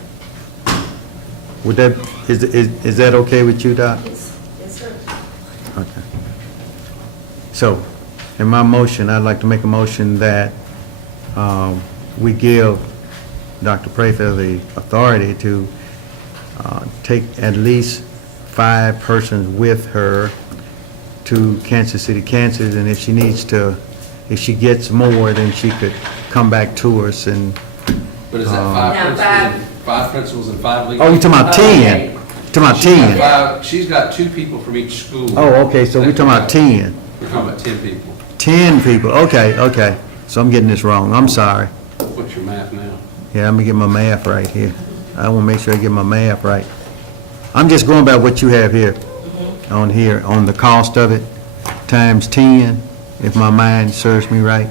Would that, is that okay with you, Doc? Yes, sir. Okay. So, in my motion, I'd like to make a motion that we give Dr. Prather the authority to take at least 5 persons with her to Kansas City, Kansas, and if she needs to, if she gets more, then she could come back to us and, But is that Now, 5 principals and 5 lead? oh, you're talking about 10? Okay. Talking about 10? She's got 2 people from each school. Oh, okay, so we're talking about 10. We're talking about 10 people. 10 people, okay. So I'm getting this wrong, I'm sorry. What's your math now? Yeah, I'm gonna get my math right here. I wanna make sure I get my math right. I'm just going by what you have here, on the cost of it, times 10, if my mind serves me right.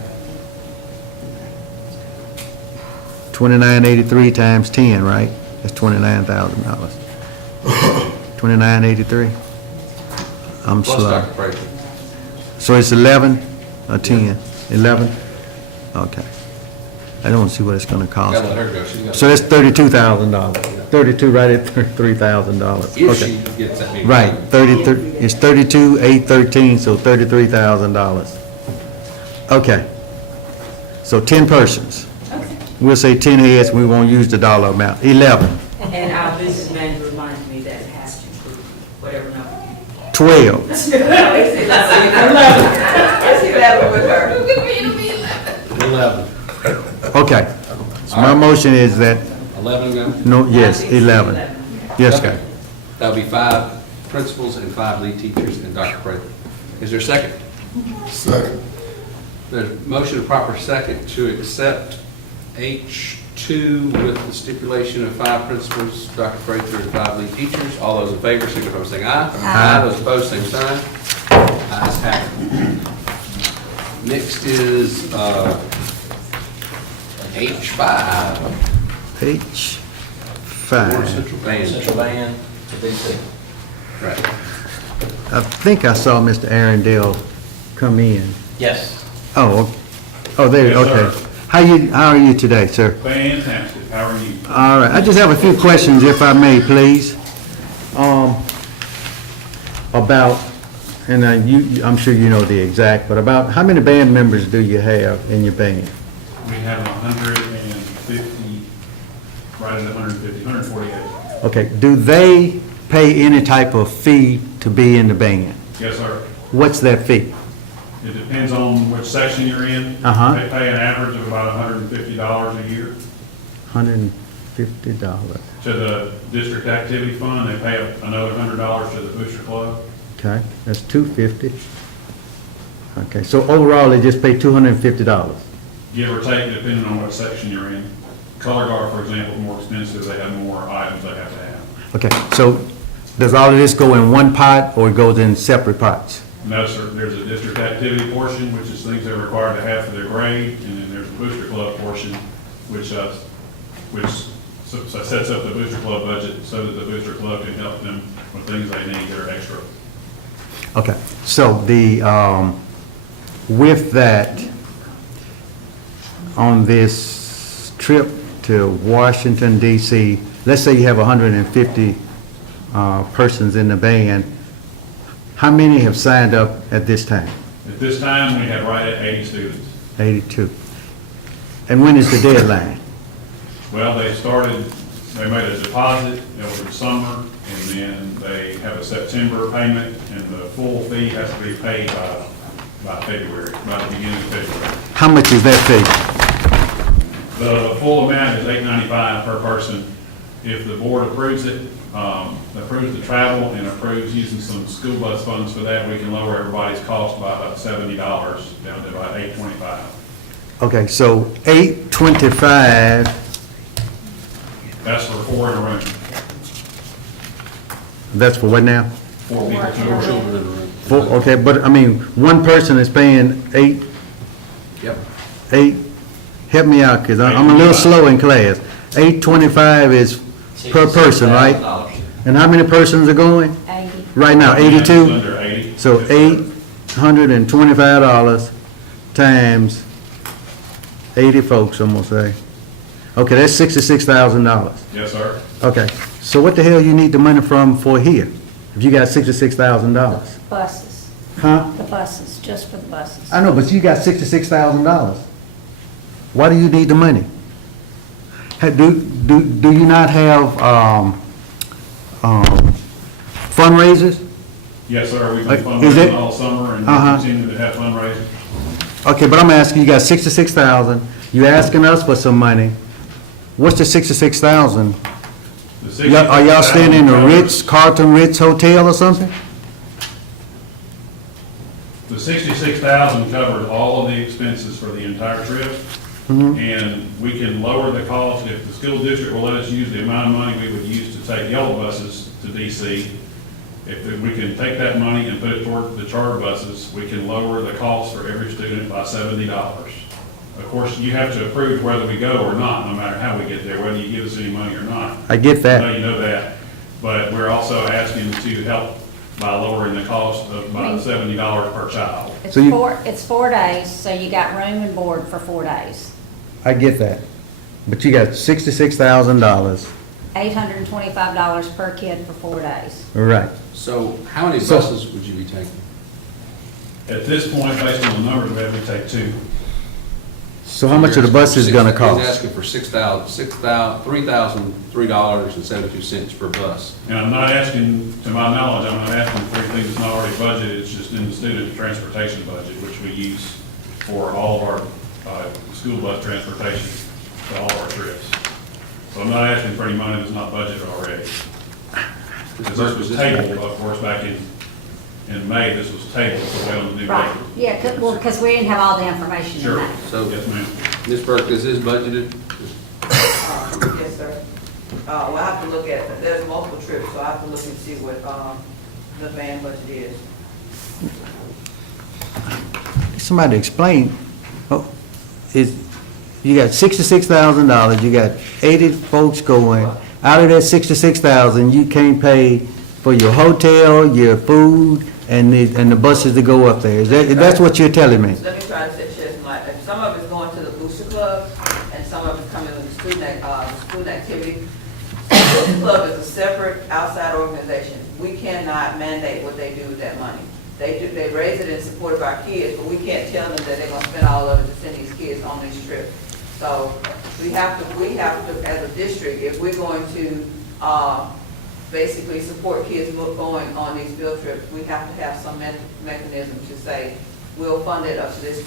2983 times 10, right? That's $29,000. 2983? I'm Plus slow. Dr. Frazier. So it's 11 or 10? 11? Okay. I don't want to see what it's going to cost. Gotta let her go. She's got. So that's $32,000. 32 right at $33,000. If Okay. she gets that many. Right, 33, it's 32,813, so $33,000. Okay. So 10 persons. Okay. We'll say 10 heads, we won't use the dollar amount. 11, And our business manager reminded me that it has to include whatever number. 12. Let's see 11 with her. 11. Okay. So my motion is that, 11 go? no, yes, 11. Yes, Okay. sir. That'll be 5 principals and 5 lead teachers and Dr. Frazier. Is there a second? Second. There's a motion and proper second to accept H2 with the stipulation of 5 principals, Dr. Frazier, and 5 lead teachers. All those in favor, signify by saying aye. Aye. Those opposed, same sign. Ayes have it. Next is H5. Warren H5. Central Band. Central Band to DC. Right. I think I saw Mr. Arundel come in? Yes. Oh, there, Yes, okay. sir. How are you today, sir? Fantastic. How are you? All right, I just have a few questions, if I may, please. About, and I'm sure you know the exact, but about how many band members do you have in your band? We have 150, right at 150, 148. Okay, do they pay any type of fee to be in the band? Yes, sir. What's that fee? It depends on which section you're in. Uh-huh. They pay an average of about $150 a year. $150. To the district activity fund, they pay another $100 to the booster club. Okay, that's $250. Okay, so overall, they just pay $250. Give or take, depending on what section you're in. Color guard, for example, is more expensive, they have more items they have to have. Okay, so does all of this go in one pot, or it goes in separate pots? No, sir, there's a district activity portion, which is things they're required to have for their grade, and then there's a booster club portion, which sets up the booster club budget so that the booster club can help them with things they need that are extra. Okay, so with that, on this trip to Washington DC, let's say you have 150 persons in the band, how many have signed up at this time? At this time, we have right at 80 students. 82. And when is the deadline? Well, they made a deposit over the summer, and then they have a September payment, and the full fee has to be paid by February, by the beginning of February. How much is that fee? The full amount is $895 per person. If the board approves it, approves the travel and approves using some school bus funds for that, we can lower everybody's cost by about $70 down to about $825. Okay, so $825, That's for 4 in a room, that's for what now? 4 people, 2 Children children. in the room. Okay, but I mean, one person is paying eight, Yep. help me out, because I'm a little slow in class. $825 is per person, right? And how many persons are going? 80. Right now, Yeah, it's 82? under 80. So $825 times 80 folks, I'm gonna say. Okay, that's $66,000. Yes, sir. Okay, so what the hell you need the money from for here, if you got $66,000? Buses, Huh? the buses, just for the buses. I know, but you got $66,000. Why do you need the money? Do you not have fundraisers? Yes, sir, we've been Is it- fundraising all summer and Uh-huh. continue to have fundraisers. Okay, but I'm asking, you got $66,000, you asking us for some money. What's the $66,000? The Are y'all staying in the $66,000 Carlton Ritz Hotel or something? The $66,000 covered all of the expenses for the entire trip. And we can lower the cost if the school district will let us use the amount of money we would use to take yellow buses to DC. If we can take that money and put it toward the charter buses, we can lower the cost for every student by $70. Of course, you have to approve whether we go or not, no matter how we get there, whether you give us any money or not. I get I that. know you know that, but we're also asking to help by lowering the cost of about $70 per child. It's So you- 4 days, so you got room and board for 4 days. I get that. But you got $66,000. $825 per kid for 4 days. Right. So how many So- buses would you be taking? At this point, based on the numbers, we have to take 2. So how much are the buses gonna He's cost? asking for $3,003.72 per bus. And I'm not asking, to my knowledge, I'm not asking for anything that's not already budgeted, it's just in the student transportation budget, which we use for all of our school bus transportation to all of our trips. So I'm not asking for any money that's not budgeted already. Because this was tabled, of course, back in May, this was tabled, so we don't do Right, that. yeah, because we didn't have all the information in Sure. that. So, Yes, ma'am. Ms. Burke, is this budgeted? Yes, sir. Well, I have to look at, there's multiple trips, so I have to look and see what, the band budget is. Somebody explain. Oh, you got $66,000, you got 80 folks going. Out of that $66,000, you can't pay for your hotel, your food, and the buses that go up there. That's what you're telling me? Let me try to shed some light. Some of it's going to the booster club, and some of it's coming with the student activity. The booster club is a separate outside organization. We cannot mandate what they do with that money. They raise it in support of our kids, but we can't tell them that they're gonna spend all of it to send these kids on these trips. So we have to, as a district, if we're going to, basically support kids going on these field trips, we have to have some mechanism to say, we'll fund it up to this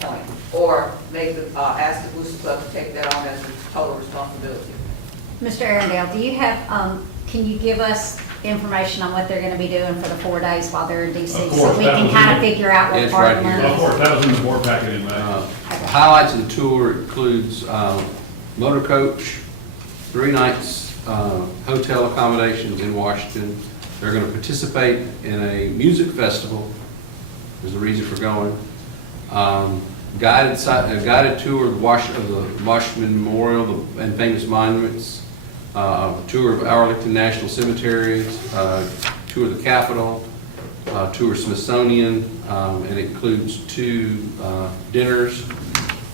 point, or make the, ask the booster club to take that on as a total responsibility. Mr. Arundel, do you have, can you give us information on what they're gonna be doing for the 4 days while they're in DC? Of course, So we that can was kind in of the- figure out what It's part of right the here. money Of is. course, that was in the board packet in May. The highlights of the tour includes motor coach, 3 nights, hotel accommodations in Washington. They're going to participate in a music festival, is the reason for going. A guided tour of the Washington Memorial and famous monuments, tour of Arlington National Cemeteries, tour of the Capitol, tour of Smithsonian, and it includes 2 dinners,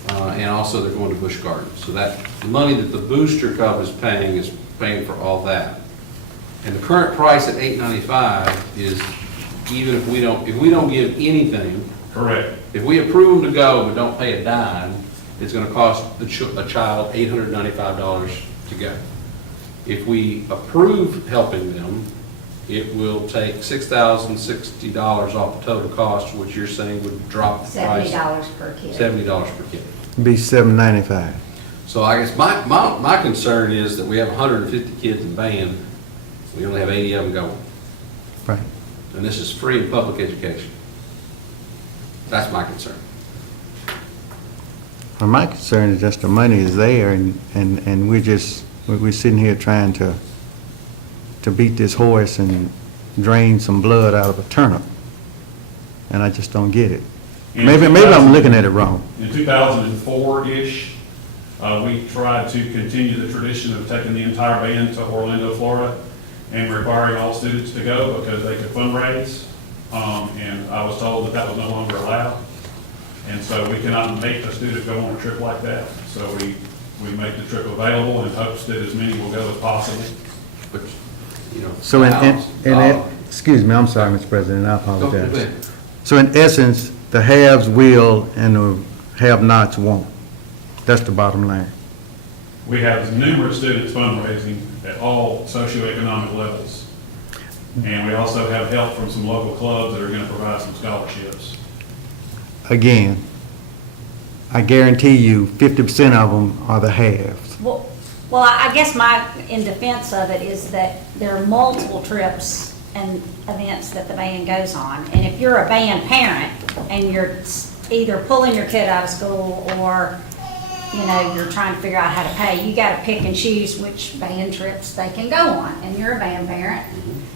and also they're going to Busch Gardens. So that the money that the Booster Club is paying for all that. And the current price at $8.95 is, even if we don't give anything, Correct. if we approve them to go but don't pay a dime, it's going to cost a child $895 to go. If we approve helping them, it will take $6,060 off the total cost, which you're saying would drop the price. $70 per kid. $70 per kid. Be $795. So I guess my concern is that we have 150 kids in band, we only have 80 of them going. Right. And this is free and public education. That's my concern. Well, my concern is just the money is there, and we're sitting here trying to beat this horse and drain some blood out of a turnip. And I just don't get it. Maybe I'm looking at it wrong. In 2004-ish, we tried to continue the tradition of taking the entire band to Orlando, Florida, and requiring all students to go because they could fundraise. And I was told that that was no longer allowed. And so we cannot make a student go on a trip like that. So we make the trip available in hopes that as many will go as possible. But, you know. So excuse me, I'm sorry, Mr. President, I apologize. Go ahead. So in essence, the haves will and the have-nots won't. That's the bottom line. We have numerous students fundraising at all socioeconomic levels. And we also have help from some local clubs that are going to provide some scholarships. Again, I guarantee you 50% of them are the haves. Well, I guess in defense of it is that there are multiple trips and events that the band goes on. And if you're a band parent and you're either pulling your kid out of school or, you're trying to figure out how to pay, you got to pick and choose which band trips they can go on. And you're a band parent,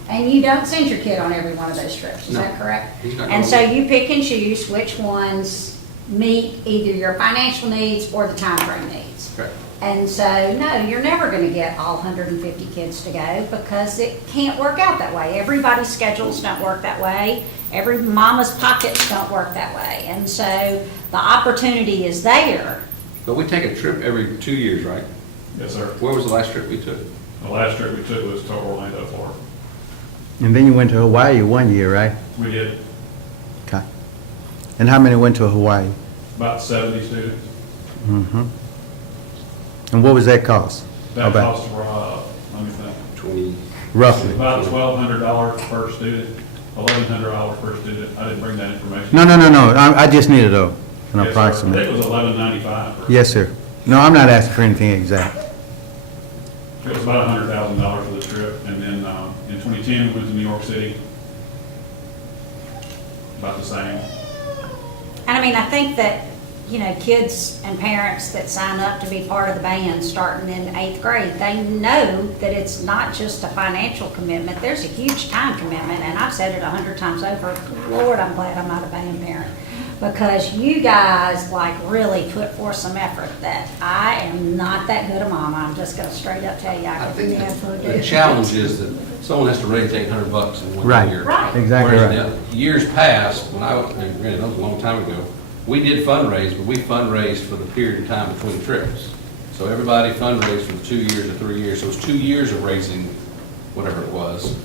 and you don't send your kid on every one of those trips. Is that correct? And so you pick and choose which ones meet either your financial needs or the time frame needs. Correct. And so, no, you're never going to get all 150 kids to go because it can't work out that way. Everybody's schedules don't work that way. Every mama's pockets don't work that way. And so the opportunity is there. But we take a trip every 2 years, right? Yes, sir. Where was the last trip we took? The last trip we took was to Orlando, Florida. And then you went to Hawaii 1 year, right? We did Okay. And how many went to Hawaii? about 70 students. Mm-hmm. And what was that cost? That About cost for, let me think, 20. roughly. about $1,200 per student, $1,100 per student. I didn't bring that information. No. I just needed an Yes, sir. approximate. I think it was $1,195. Yes, sir. No, I'm not asking for anything exact. It was about $100,000 for the trip, and then in 2010, we went to New York City. About the same. And I think that, kids and parents that sign up to be part of the band starting in 8th grade, they know that it's not just a financial commitment. There's a huge time commitment, and I've said it 100 times over. Lord, I'm glad I'm not a band parent. because you guys like really put forth some effort that I am not that good a mama. I'm just gonna straight up tell you, I I couldn't think have for the challenge is that someone has to raise $800 in one Right. year. Right. Exactly Whereas right. in the years past, when I, and granted, that was a long time ago, we did fundraise, but we fundraised for the period of time between trips. So everybody fundraised for 2 years or 3 years, so it was 2 years of raising whatever it was,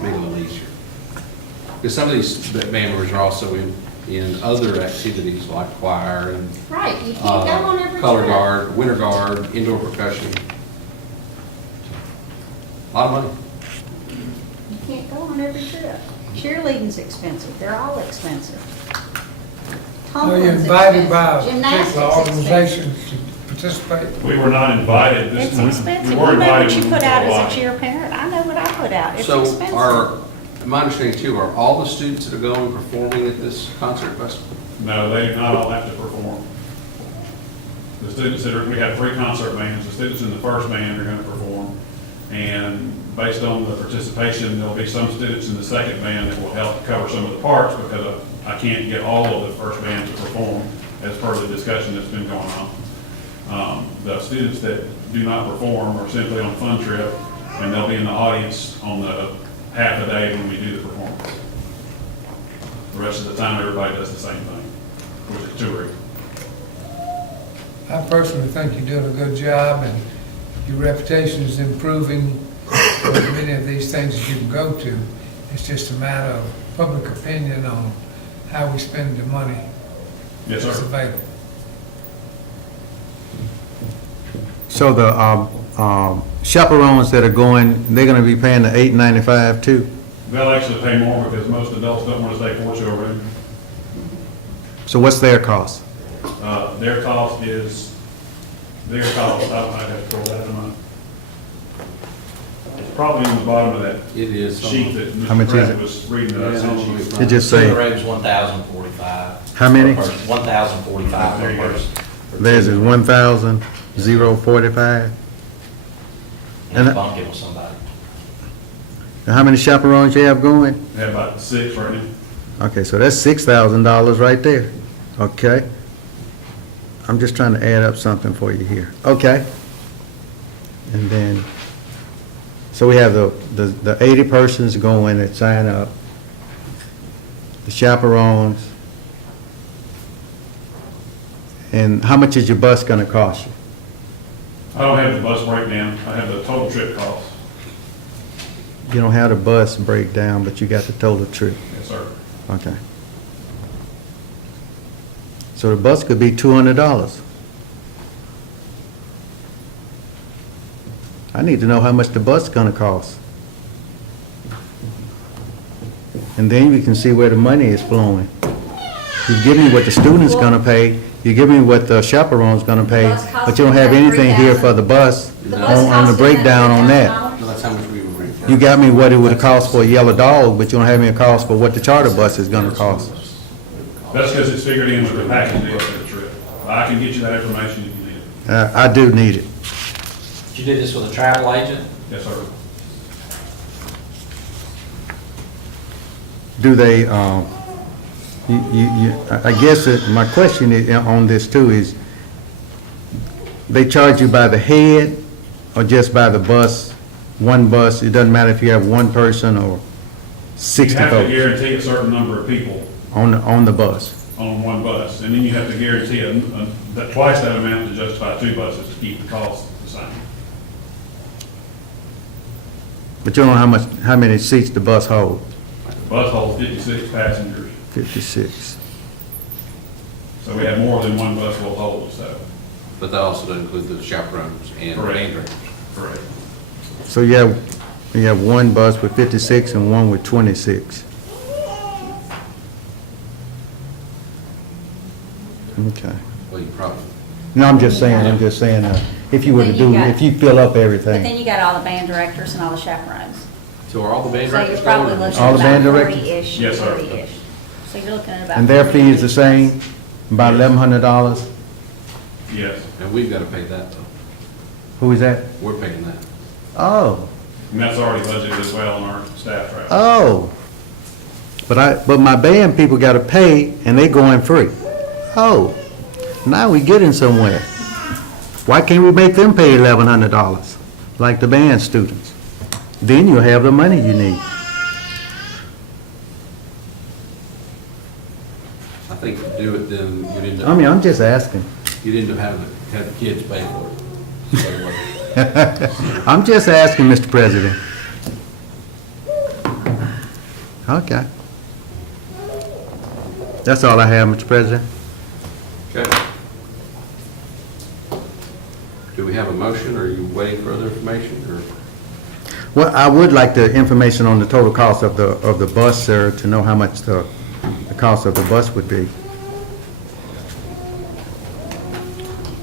maybe a little easier. Because some of these band members are also in other activities like choir and Right, you can't go on every color trip. guard, winter guard, indoor percussion. A lot of money. You can't go on every trip. Cheerleading's expensive, they're all expensive. Are you Tumbling's invited by expensive. a Gymnastics particular expensive. organization to participate? We were not invited this It's time. expensive. We You were know what invited you when put we out were as a watching. cheer parent. I know what I put out. It's So expensive. my understanding too, are all the students that are going performing at this concert festival? No, they do not all have to perform. The students that are, we have 3 concert bands, the students in the first band are going to perform. And based on the participation, there'll be some students in the second band that will help cover some of the parts because I can't get all of the first band to perform as per the discussion that's been going on. The students that do not perform are simply on a fun trip and they'll be in the audience on the half a day when we do the performance. The rest of the time, everybody does the same thing, which is touring. I personally think you're doing a good job, and your reputation is improving with many of these things that you can go to. It's just a matter of public opinion on how we spend the money Yes, that's sir. available. So the chaperones that are going, they're gonna be paying the $8.95 too? They'll actually pay more because most adults don't want to stay 4 children. So what's their cost? Their cost, I have to pull that in mind. It's probably on the bottom of that It is. sheet that How much Mr. is Pratt it? was reading that I sent you. It just Student say, rate was 1,045. How many? 1,045 There per you go. person. theirs is 1,045? And bunk it with somebody. And how many chaperones you have going? They have about 6 right now. Okay, so that's $6,000 right there. Okay. I'm just trying to add up something for you here. Okay. And then, so we have the 80 persons going that sign up, the chaperones, and how much is your bus gonna cost you? I don't have the bus breakdown. I have the total trip cost. You don't have the bus breakdown, but you got the total trip. Yes, sir. Okay. So the bus could be $200. I need to know how much the bus is gonna cost. And then we can see where the money is flowing. You give me what the student's gonna pay, you give me what the chaperone's gonna pay, but you don't have anything here for the bus on the breakdown on that. No, that's how much we would rent. You got me what it would cost for a yellow dog, but you don't have me a cost for what the charter bus is gonna cost. That's because it's figured in with the package deal for the trip. I can get you that information if you need it. I do need it. You did this with a travel agent? Yes, sir. Do they, I guess my question on this too is, they charge you by the head or just by the bus, one bus? It doesn't matter if you have one person or 60 You have to folks guarantee a certain number of people on the bus. on one bus, and then you have to guarantee that twice that amount to justify 2 buses to keep the cost the same. But you don't know how many seats the bus holds? The bus holds 56 passengers, 56. so we have more than one bus will hold, so. But that also doesn't include the chaperones and Correct. band directors. Correct. So you have one bus with 56 and one with 26. Okay. Well, you probably, No, I'm just saying, if you were to do, if you fill up But everything. then you got all the band directors and all the chaperones. so are all the band So directors you're probably going? looking All at the band about directors? 40-ish, Yes, sir. 40-ish. So you're looking at about. And their 40 fee is the each same, bus. about $1,100? Yes, And we've got to pay that though. Who is that? We're paying that. Oh, and that's already budgeted as well in our staff travel. oh. But my band people gotta pay, and they going free. Oh, now we getting somewhere. Why can't we make them pay $1,100, like the band students? Then you'll have the money you need. I think to do it, then you'd end I mean, up, I'm just asking. you'd end up having to have the kids pay for it. So, I'm just asking, Mr. President. Okay. That's all I have, Mr. President. Okay. Do we have a motion, or are you waiting for other information, or? Well, I would like the information on the total cost of the bus, sir, to know how much the cost of the bus would be.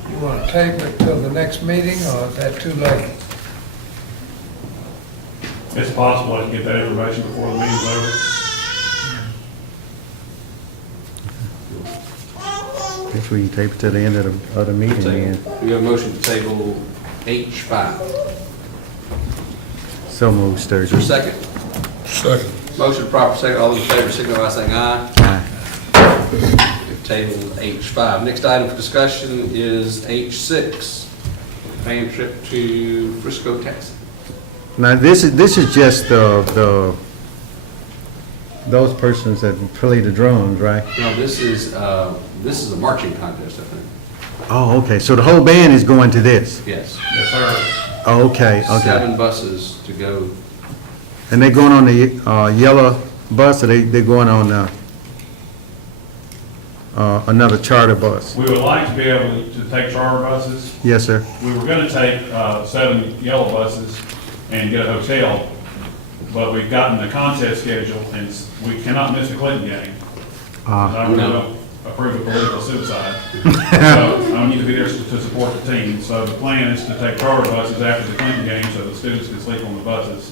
You want to table it till the next meeting, or is that too late? It's possible I can get that information before the meeting's over. Guess we can table it to the end of the meeting then. We have a motion to table H5. So moved, Is there a Sturgeon. second? Second. Motion proper second. All those in favor signify by saying aye. Aye. We've tabled H5. Next item for discussion is H6, van trip to Frisco, Texas. Now, this is just those persons that play the drums, right? No, this is a marching contest, I think. Oh, okay, so the whole band is going to this? Yes. Yes, sir. Oh, okay, okay. 7 buses to go. And they going on the yellow bus, or they going on another charter bus? We would like to be able to take charter buses. Yes, sir. We were gonna take 7 yellow buses and get a hotel, but we've gotten the contest schedule, and we cannot miss the Clinton game. I would not approve of political suicide. So I need to be there to support the team. So the plan is to take charter buses after the Clinton game, so the students can sleep on the buses.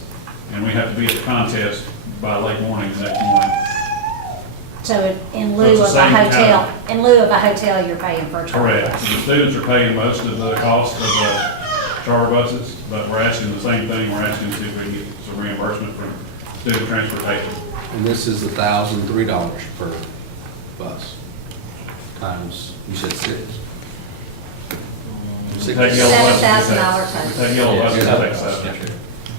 And we have to be at the contest by late morning the next morning. So in So lieu it's of the a same hotel, kind in lieu of a hotel, you're paying for a charter Correct. bus. The students are paying most of the cost of the charter buses, but we're asking the same thing. We're asking to see if we can get some reimbursement from student transportation. And this is $1,003 per bus, times, you said 6. We take yellow buses, $7,000 we take yellow buses, we take 7.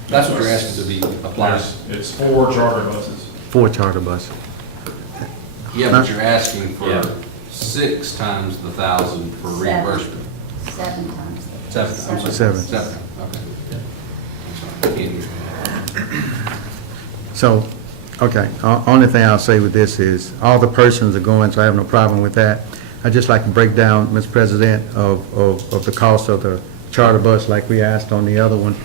That's what you're asking to be applied. It's 4 charter buses. 4 charter buses. Yeah, but you're asking for Yeah. 6 times the 1,000 for reimbursement. 7 times. 7, I'm sorry. 7. 7, okay. I'm sorry, I can't hear. So, okay, only thing I'll say with this is, all the persons are going, so I have no problem with that. I'd just like to break down, Mr. President, of the cost of the charter bus like we asked on the other one.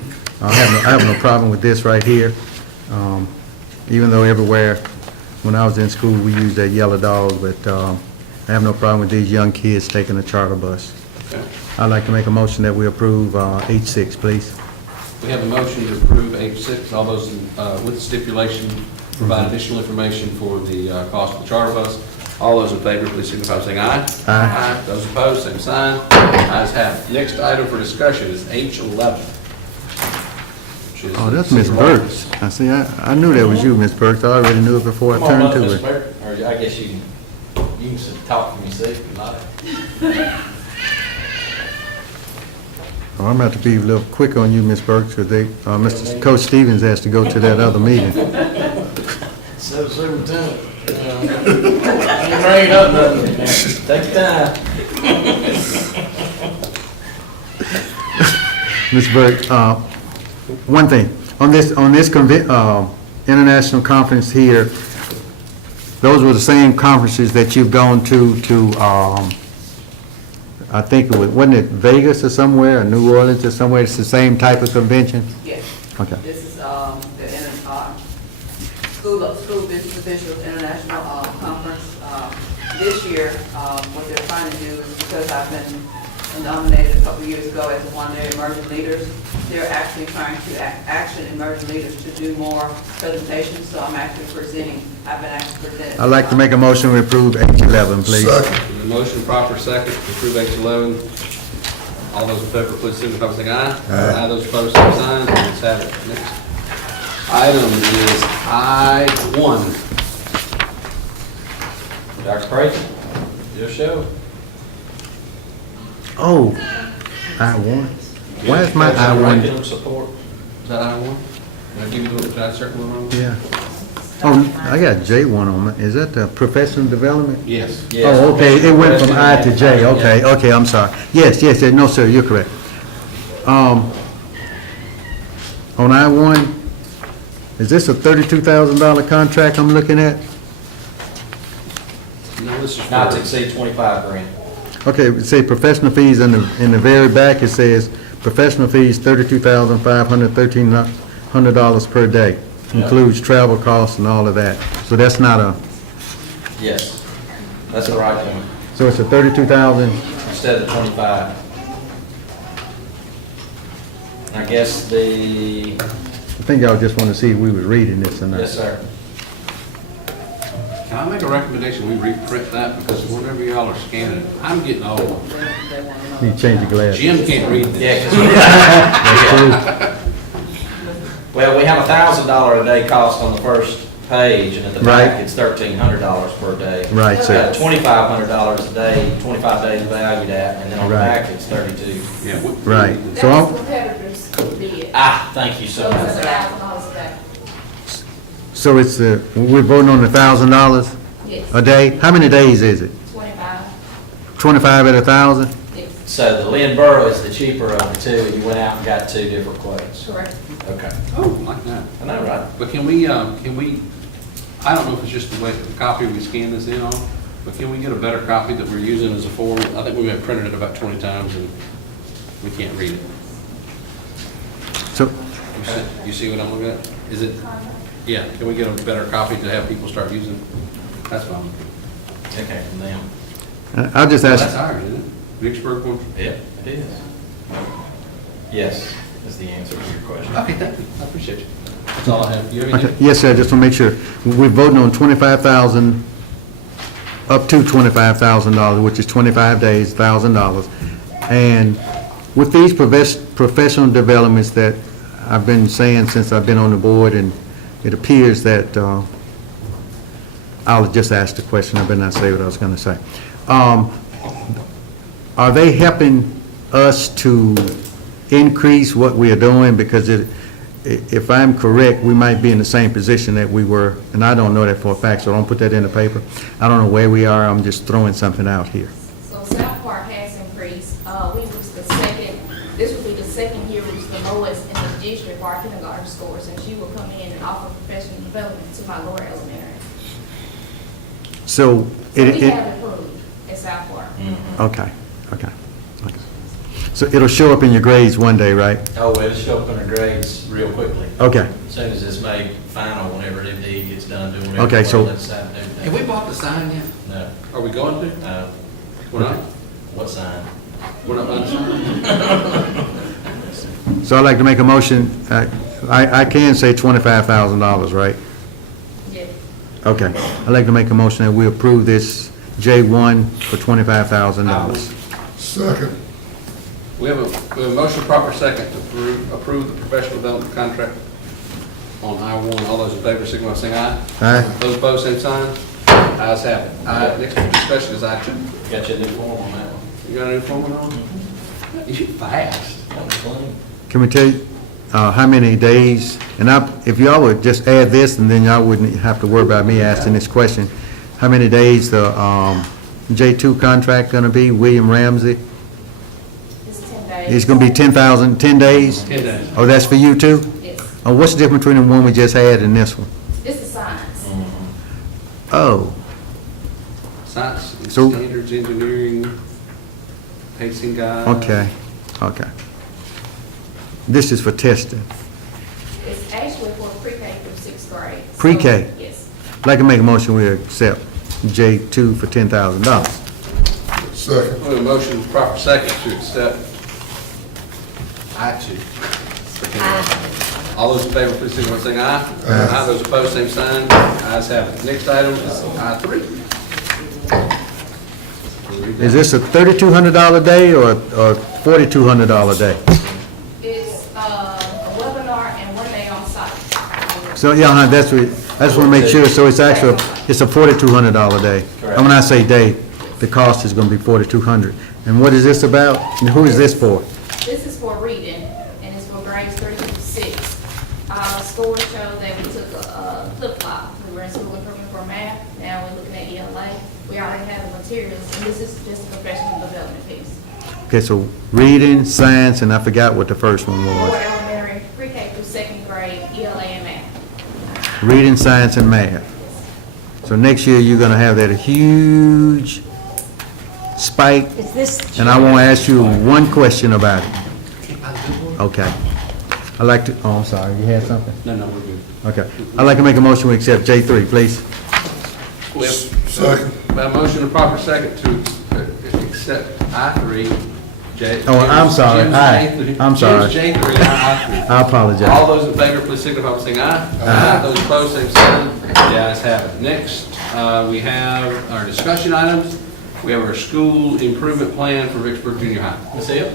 I have no problem with this right here. Even though everywhere, when I was in school, we used that yellow dog, but I have no problem with these young kids taking a charter bus. Okay. I'd like to make a motion that we approve H6, please. We have a motion to approve H6. All those with stipulation, provide additional information for the cost of the charter bus. All those in favor, please signify by saying aye. Aye. Those opposed, same sign. Ayes have it. Next item for discussion is H11. which is Oh, that's Miss Burks. I see, I knew that was you, Miss Burks. I already knew it before I turned to it. Or I guess you can talk from your seat if you like. Oh, I'm going to have to be a little quick on you, Miss Burks, because Mr. Coach Stevens has to go to that other meeting. So superintendent, you bring it up, nothing. Take your time. Ms. Burke, one thing, on this international conference here, those were the same conferences that you've gone to, I think it was, wasn't it Vegas or somewhere, or New Orleans or somewhere? It's the same type of convention? Yes. Okay. This is the School Business Officials International Conference. This year, what they're trying to do is, because I've been nominated a couple years ago as one of their emerging leaders, they're actually trying to action emerging leaders to do more presentations, so I'm actually presenting, I've been actually presenting. I'd like to make a motion to approve H11, please. Second. The motion proper second to approve H11. All those in favor, please signify by saying aye. Aye. Those opposed, same sign. Ayes have it. Next item is I1. Dr. Creighton, your show. Oh, I-1. Why is my I-1? Curriculum support. Is that I-1? Did I give you the, did I circle it wrong? Yeah. Oh, I got J1 on it. Is that the professional development? Yes. Oh, okay, it went from I to J, okay, okay, I'm sorry. Yes, no, sir, you're correct. On I-1, is this a $32,000 contract I'm looking at? No, this is Not to for, exceed 25 grand. Okay, it say professional fees in the very back, it says professional fees $32,513 per day. Includes travel costs and all of that. So that's not a, Yes, that's the right one. so it's a 32,000, Instead of 25. I guess the, I think y'all just want to see if we was reading this or not. yes, sir. can I make a recommendation, we reprint that, because whenever y'all are scanning, I'm getting old. Need to change your glasses. Jim can't read this. Yeah, 'cause That's true. well, we have $1,000 a day cost on the first page, and at the back, Right. it's $1,300 per day. Right, sir. $2,500 a day, 25 days valued at, and then on the Right. back, it's 32. Yeah. Right, so That's I'm, competitors bid. Ah, thank you so So it's much. $1,000 a day. so it's, we're voting on $1,000 Yes, a day? How many days is it? 25. 25 at 1,000? Yes, So the Lynn Borough is the cheaper of the two, and you went out and got two different quotes. correct. Okay. Oh, like that. I know, right? But can we, I don't know if it's just the way, the copy we scan this in on, but can we get a better copy that we're using as a form? I think we've printed it about 20 times and we can't read it. So, You see what I'm looking at? Is it, yeah, can we get a better copy to have people start using? That's what I'm looking Okay, from them. I'll just at. ask, That's ours, isn't it? Vicksburg one? Yeah, it is. Yes, is the answer to your question. Okay, thank you. I appreciate you. That's all I have. You have okay, anything? yes, sir, just want to make sure. We're voting on 25,000, up to $25,000, which is 25 days, $1,000. And with these professional developments that I've been saying since I've been on the board, and it appears that, I'll just ask the question, I better not say what I was going to say. Are they helping us to increase what we are doing? Because if I'm correct, we might be in the same position that we were, and I don't know that for a fact, so don't put that in the paper. I don't know where we are, I'm just throwing something out here. So South Park has increased. We was the second, this would be the second year we was the lowest in the district for our kindergarten scores, and she will come in and offer professional development to my lower elementary. So, So we have improved at South Park. okay. So it'll show up in your grades one day, right? Oh, it'll show up in the grades real quickly. Okay, As soon as it's made final, whenever it indeed gets done, doing whatever. Okay, so- Let's have to do Have we bought the sign yet? No, Are we going to? no. We're not? What sign? We're not buying the sign? so I'd like to make a motion, I can say $25,000, right? Yeah. Okay, I'd like to make a motion that we approve this J1 for $25,000. Second. We have a motion proper second to approve the professional development contract on I-1. All those in favor, signify by saying aye. Aye. Those opposed, same sign. Ayes have it. Next discussion is I-2. Got you a new form on that one. You got any form on? You shoot fast. That was clean. Can we tell you how many days, and if y'all would just add this, and then y'all wouldn't have to worry about me asking this question, how many days the J2 contract gonna be, William Ramsey? It's 10 days. It's gonna be 10 days? 10 days. Oh, that's for you too? Yes. Oh, what's the difference between the one we just had and this one? It's the science. Oh, Science, So- standards, engineering, pacing guide. okay. This is for testing. It's actually for pre-K through 6th grade. So- Pre-K? Yes. I'd like to make a motion, we accept J2 for $10,000. Second. We have a motion proper second to accept I-2. All those in favor, please signify by saying aye. Aye. Those opposed, same sign. Ayes have it. Next item is I-3. Is this a $3,200 day or a $4,200 day? It's a webinar and 1 day on site. So, yeah, that's what, I just want to make sure, so it's actually, it's a $4,200 day. And when I say day, the cost is going to be $4,200. And what is this about? And who is this for? This is for reading, and it's for grades 3 through 6. Our scores show that we took a flip-flop. We were in school improvement for math, now we're looking at ELA. We already have the materials, and this is just a professional development piece. Okay, so reading, science, and I forgot what the first one For was. elementary, pre-K through second grade, ELA and math. Reading, science, and math. So next year, you're going to have that huge spike, Is this? and I want to ask you one question about it. Okay. I'd like to, oh, I'm sorry, you had something? No, we're good. Okay. I'd like to make a motion to accept J3, please. We have Second. a motion and proper second to accept I3, J. Oh, I'm sorry. Jim's Aye. J3. I'm sorry. Jim's J3, I3. I apologize. All those in favor, please signify by saying aye. Aye. Those opposed, same sign. The ayes have it. Next, we have our discussion items. We have our school improvement plan for Vicksburg Junior High. Ms. Hill?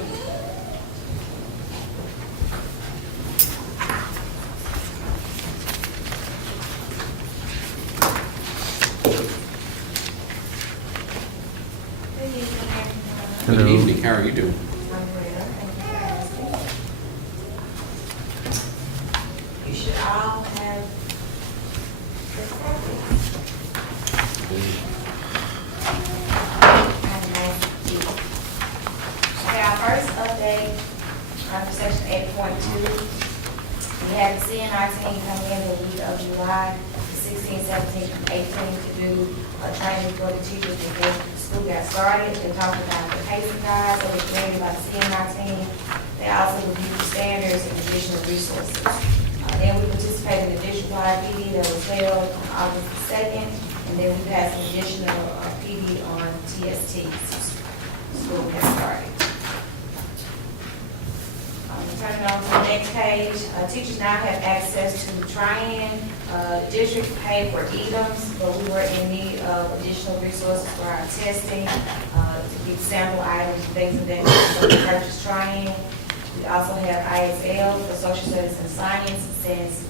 Good Hello. evening, how are you doing? You should all have the Okay, our first update, under section 8.2, we had the CNI team come in the week of July 16, 17, and 18 to do a training for the teachers before school got started. They talked about the pacing guides that was created by the CNI team. They also reviewed standards and additional resources. Then we participated in the district-wide PD that was held on August the 2nd, and then we had some additional PD on TST. School got started. Turning on to the next page, teachers now have access to try-in. The district paid for EDMs, but we were in need of additional resources for our testing, to get sample items and things of that nature, so we purchased try-in. We also have ISL for social studies and science, since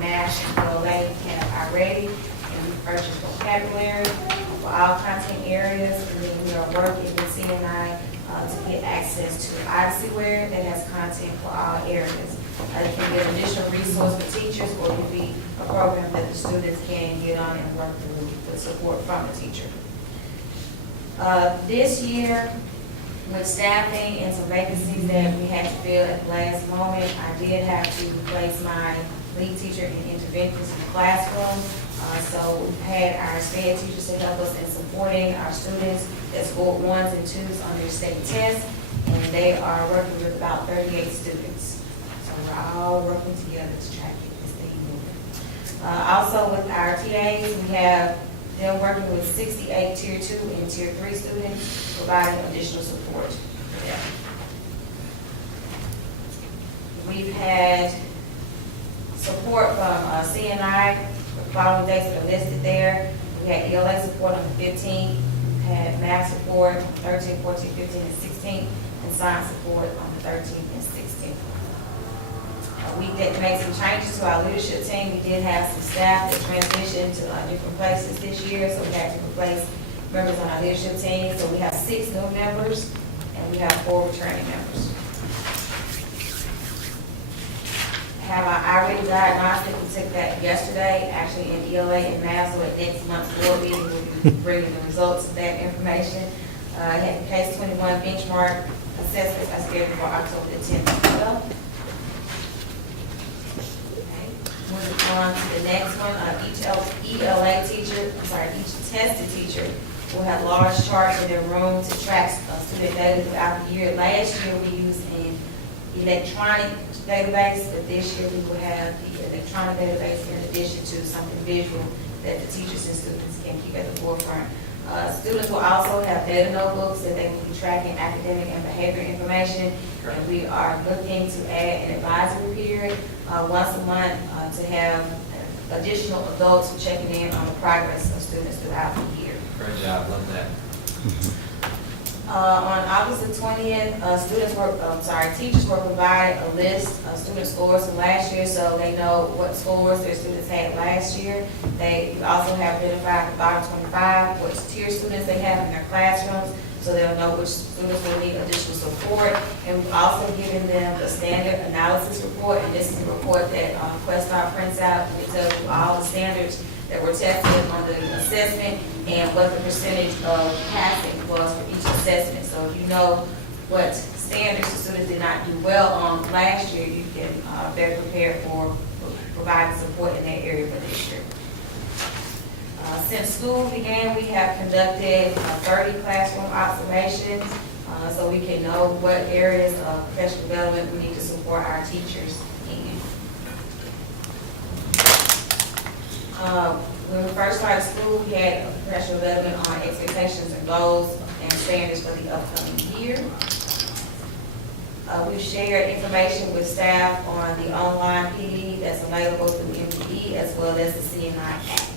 MASH and LA have already, and we purchased vocabulary for all content areas, and then we are working with CNI to get access to Odyssey-ware that has content for all areas. It can be an additional resource for teachers, or it could be a program that the students can get on and work through with support from the teacher. This year, with staffing and some vacancies that we had to fill at the last moment, I did have to replace my lead teacher and interventionists in the classroom. So we've had our SPED teachers to help us in supporting our students that scored 1s and 2s on their state tests, and they are working with about 38 students. So we're all working together to try to get this thing moving. Also with our TAs, we have them working with 68 Tier 2 and Tier 3 students, providing additional support for them. We've had support from CNI, the following dates that are listed there. We had ELA support on the 15th, had math support on the 13th, 14th, 15th, and 16th, and science support on the 13th and 16th. We did make some changes to our leadership team. We did have some staff that transitioned to different places this year, so we had to replace members on our leadership team. So we have 6 new members, and we have 4 returning members. Have our iReady diagnostic, we took that yesterday, actually in ELA and math, so at next month's board meeting, we'll be bringing the results of that information. Had the case 21 benchmark assessments are scheduled for October the 10th as well. Moving on to the next one, each ELA teacher, each tested teacher will have large charts in their room to track student data throughout the year. Last year, we used an electronic database, but this year we will have the electronic database in addition to something visual that the teachers and students can keep at the forefront. Students will also have data notebooks that they will be tracking academic and behavior information. And we are looking to add an advisory period once a month to have additional adults checking in on the progress of students throughout the year. Great job, love that. On August the 20th, teachers were provided a list of student scores from last year, so they know what scores their students had last year. They also have identified the bottom 25, which tier students they have in their classrooms, so they'll know which students will need additional support. And we've also given them the standard analysis report, and this is a report that Questar prints out, and it tells you all the standards that were tested on the assessment and what the percentage of passing was for each assessment. So if you know what standards the students did not do well on last year, you can better prepare for providing support in that area for this year. Since school began, we have conducted 30 classroom observations so we can know what areas of professional development we need to support our teachers in. When we first started school, we had a professional development on expectations and goals and standards for the upcoming year. We've shared information with staff on the online PD that's available through MPE as well as the CNI app.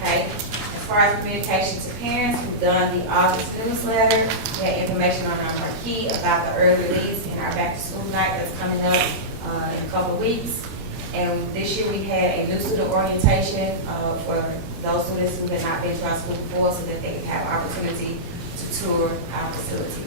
Okay. As far as communication to parents, we've done the August newsletter. We had information on our marquee about the early release and our back to school night that's coming up in a couple of weeks. And this year we had a new student orientation for those students who had not been to our school before so that they could have opportunity to tour our facilities.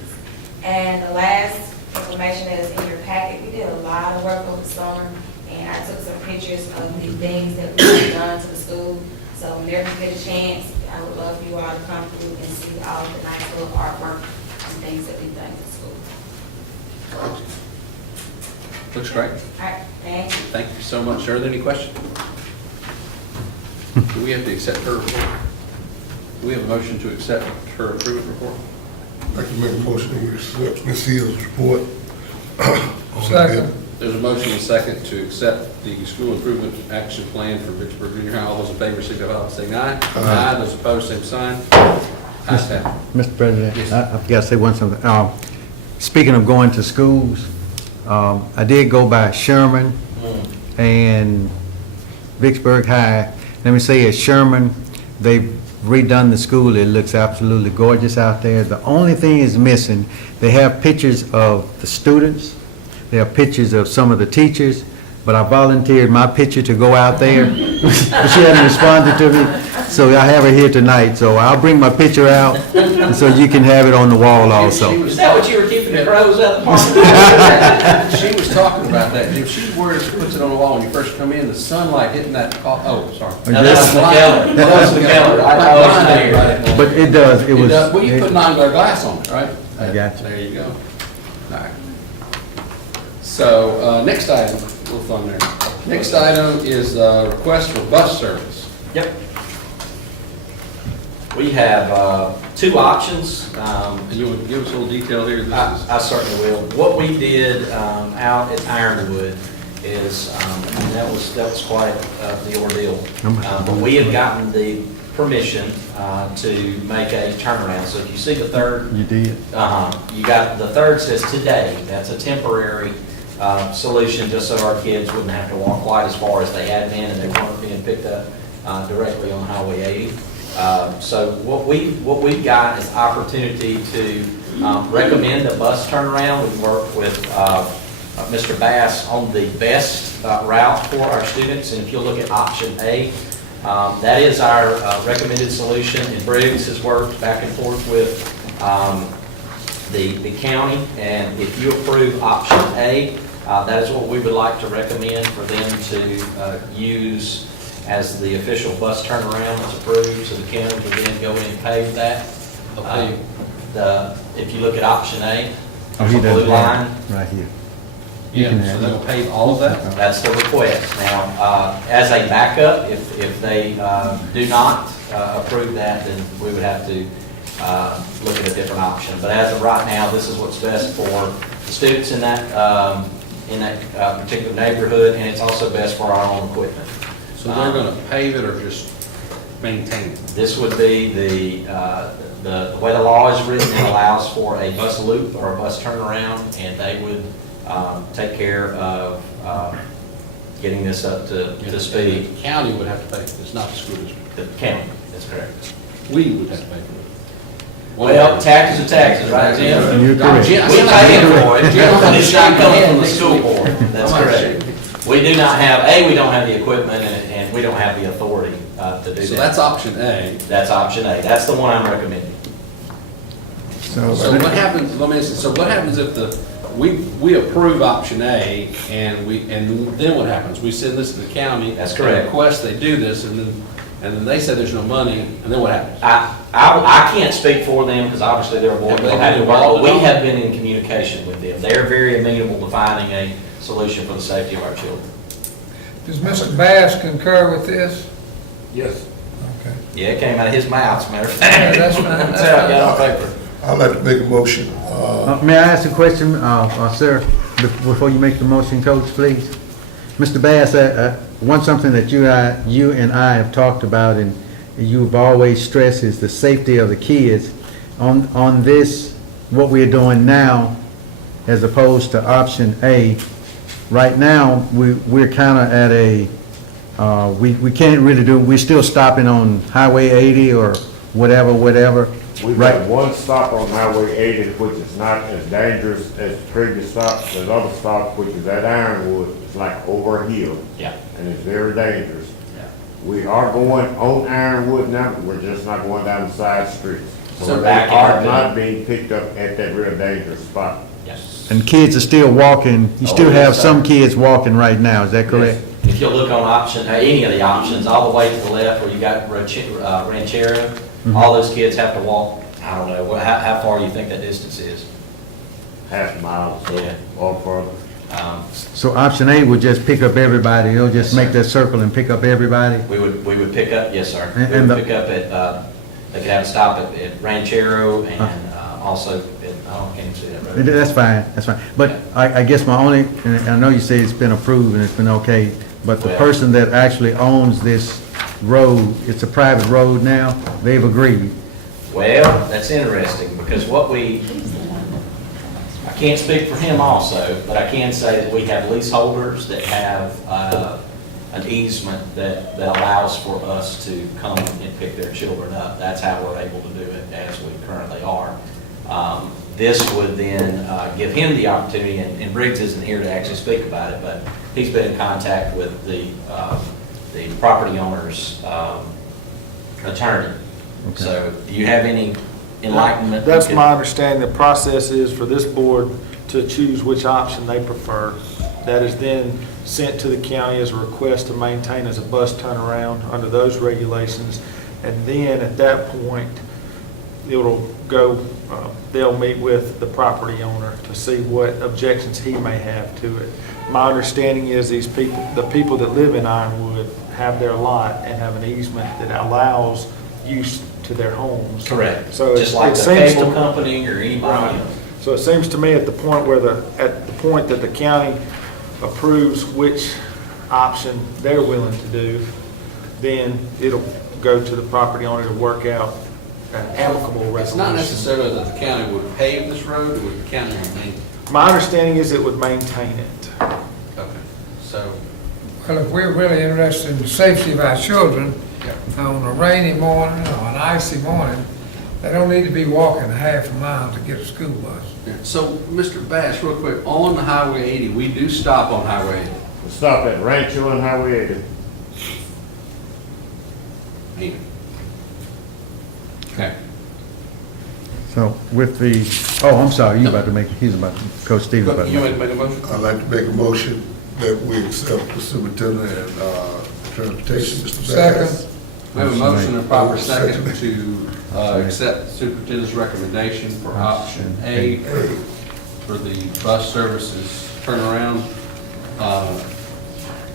And the last information that is in your packet, we did a lot of work over the summer, and I took some pictures of the things that we've done to the school. So whenever you get a chance, I would love for you all to come through and see all of the nice little artwork and things that we've done at school. Looks great. All right, thank you. Thank you so much. Are there any questions? Do we have to accept her report? Do we have a motion to accept her improvement report? I'd like to make a motion to accept Ms. Hill's report. Second. There's a motion and a second to accept the school improvement action plan for Vicksburg Junior High. All those in favor signify by saying aye. Aye. Those opposed, same sign. Ayes have it. Mr. President, Yes. I forgot to say one something. Speaking of going to schools, I did go by Sherman and Vicksburg High. Let me say at Sherman, they've redone the school. It looks absolutely gorgeous out there. The only thing is missing, they have pictures of the students. They have pictures of some of the teachers, but I volunteered my picture to go out there. She hadn't responded to me, so I have her here tonight. So I'll bring my picture out, and so you can have it on the wall also. Is that what you were keeping the crows out the park? She was talking about that, Jim. She wears, puts it on the wall when you first come in, the sunlight hitting that, oh, sorry. No, that's the calendar. That's the calendar. I wasn't there. But it does, it was. Well, you put non-glare glass on it, right? I got you. There you go. All right. So, next item, a little fun there. Next item is request for bus service. Yep. We have two options. And you want to give us a little detail here? I certainly will. What we did out at Ironwood is, that was quite the ordeal. But we have gotten the permission to make a turnaround. So if you see the third. You did? You got, the third says today. That's a temporary solution just so our kids wouldn't have to walk quite as far as they had been and they weren't being picked up directly on Highway 80. So what we've got is opportunity to recommend a bus turnaround. We've worked with Mr. Bass on the best route for our students, and if you look at option A, that is our recommended solution. And Briggs has worked back and forth with the county, and if you approve option A, that is what we would like to recommend for them to use as the official bus turnaround that's approved, so the county would then go in and pave that. If you look at option A, Oh, the he does blue line. right here. Yeah, so they'll pave all of that? That's the request. Now, as a backup, if they do not approve that, then we would have to look at a different option. But as of right now, this is what's best for the students in that particular neighborhood, and it's also best for our own equipment. So they're going to pave it or just maintain it? This would be the way the law is written, it allows for a bus loop or a bus turnaround, and they would take care of getting this up to speed. The county would have to pay for this, not the school district. The county, that's correct. We would have to pay for it. Well, taxes are taxes, right, Jim? You're correct. We pay for it, but it's not coming from the school board. That's correct. We do not have, we don't have the equipment and we don't have the authority to do that. So that's option A. That's option A. That's the one I'm recommending. So what happens, let me ask you, so what happens if we approve option A and then what happens? We send this to the county. That's correct. They request they do this and then they say there's no money and then what happens? I can't speak for them because obviously they're a board. Have they They'll have to been work, involved but at we all? have been in communication with them. They're very amenable to finding a solution for the safety of our children. Does Mr. Bass concur with this? Yes. Okay. Yeah, it came out of his mouth, as a matter of fact. Yeah, that's fine, That's that's how I got on paper. I'd like to make a motion. May I ask a question, sir, before you make the motion, Coach, please? Mr. Bass, something that you and I have talked about and you've always stressed is the safety of the kids. On this, what we're doing now, as opposed to option A, right now, we're kind of at a, we can't really do, we're still stopping on Highway 80 or whatever. We've Right. got one stop on Highway 80, which is not as dangerous as the previous stops. There's other stop, which is at Ironwood, it's like over a hill. Yeah. And it's very dangerous. Yeah. We are going on Ironwood now, but we're just not going down the side streets. So they back are in- not being picked up at that real dangerous spot. Yes. And kids are still walking, you still yes, have sir. some kids walking right now, is that correct? If you look on option, any of the options, all the way to the left where you got Ranchero, all those kids have to walk, I don't know, how far you think that distance is? Half a mile, so, Yeah. or further. So option A would just pick up everybody, it'll just make that circle and pick up everybody? We would pick up, yes, sir. And- We and would the- pick up at, they could have a stop at Ranchero and also, I can't even see that road. That's fine. But I guess my only, and I know you say it's been approved and it's been okay, but the Well- person that actually owns this road, it's a private road now, they've agreed. Well, that's interesting, because I can't speak for him also, but I can say that we have leaseholders that have an easement that allows for us to come and pick their children up. That's how we're able to do it as we currently are. This would then give him the opportunity, and Briggs isn't here to actually speak about it, but he's been in contact with the property owner's attorney. Okay. So do you have any enlightenment? That's my understanding. The process is for this board to choose which option they prefer. That is then sent to the county as a request to maintain as a bus turnaround under those regulations. And then at that point, it'll go, they'll meet with the property owner to see what objections he may have to it. My understanding is the people that live in Ironwood have their lot and have an easement that allows use to their homes. Correct. So Just like it the seems cable to- company or anybody else. So it seems to me at the point that the county approves which option they're willing to do, then it'll go to the property owner to work out an amicable resolution. It's not necessarily that the county would pave this road, or would the county maintain? My understanding is it would maintain it. Okay, so, Well, if we're really interested in the safety of our children, on a rainy morning or an icy morning, they don't need to be walking a half a mile to get a school bus. so Mr. Bass, real quick, on the Highway 80, we do stop on Highway 80. We stop at Rancho and Highway 80. Okay. So with the, I'm sorry, Coach Stevens about to You make. want to make a motion? I'd like to make a motion that we accept the superintendent and transportation, Mr. Bass. Second. We have a motion and proper second to accept the superintendent's recommendation for option A for the bus services turnaround.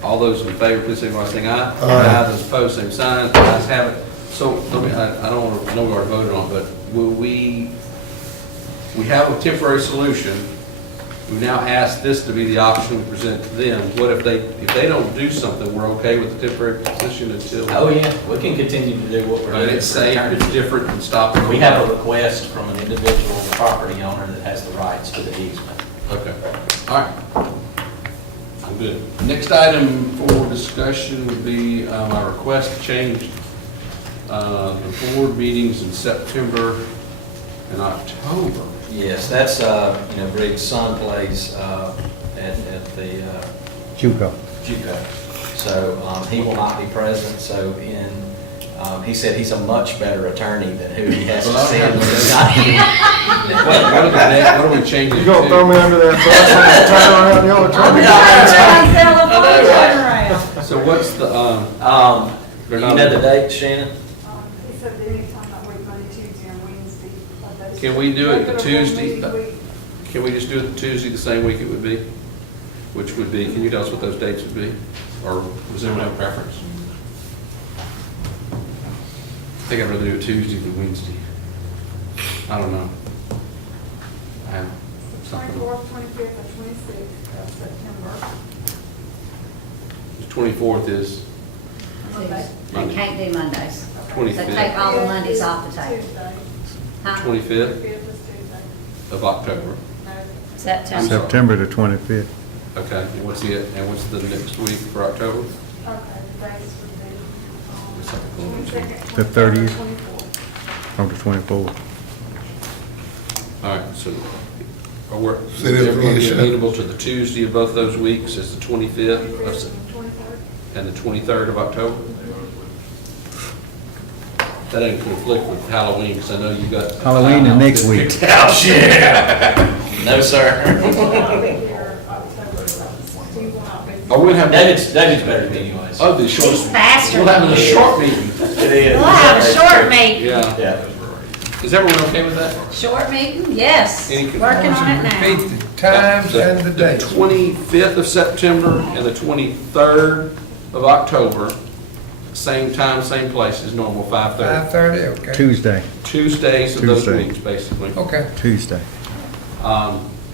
All those in favor, please signify by saying aye. Aye. Those opposed, same sign. The ayes have it. So, I don't want to, know we already voted on, but we have a temporary solution. We now ask this to be the option we present to them. What if they don't do something, we're okay with the temporary position until? Oh, yeah, we can continue to do what we're doing. It's safe, it's different than stopping. We have a request from an individual property owner that has the rights to the easement. Okay, all right. I'm Good. Next item for discussion would be my request to change the board meetings in September and October. Yes, that's, Briggs' son plays at the JUCO. JUCO. So he will not be present, so he said he's a much better attorney than who he has to send when he's not here. What are we changing? You gonna throw me under that bus and turn around the other time? So what's the, You know the date, Shannon? He said anytime that week, Monday, Tuesday, and Wednesday. of those can we do it the regular Tuesday? board meeting Can we just do it the Tuesday the same week it would be? Which would be, can you tell us what those dates would be? Or does anyone have a preference? I think I'd rather do it Tuesday than Wednesday. I don't know. I have something. 24th, 25th, or 26th of September. The 24th is I can't do Mondays. So 25th. take all the Mondays off the table. Tuesday. Huh? 25th 25th is Tuesday. of October. No. September. September the 25th. Okay, and what's the next week for October? Okay, the dates would be, Let's have a little bit. 22nd, The 23rd, 30th. 24th. From the 24th. All right, so are we, Say that everyone again, be Shannon. amenable to the Tuesday of both those weeks? It's the 25th of 25th Sep- and 23rd. and the 23rd of October? That doesn't conflict with Halloween, because I know you got. Halloween and next week. Oh, yeah. No, sir. He will not be here October 11th. He will not be here. Oh, we'll have. David's better than me anyways. Oh, the short. He's faster We'll than have a you. short meeting. It is. We'll have a short meeting. Yeah. Yeah. Is everyone okay with that? Short meeting, yes. Any Working on it now. Repeat the times and the dates. 25th of September and the 23rd of October, same time, same place as normal, 5:30. 5:30, okay. Tuesday. Tuesdays of those Tuesday. weeks, basically. Okay. Tuesday.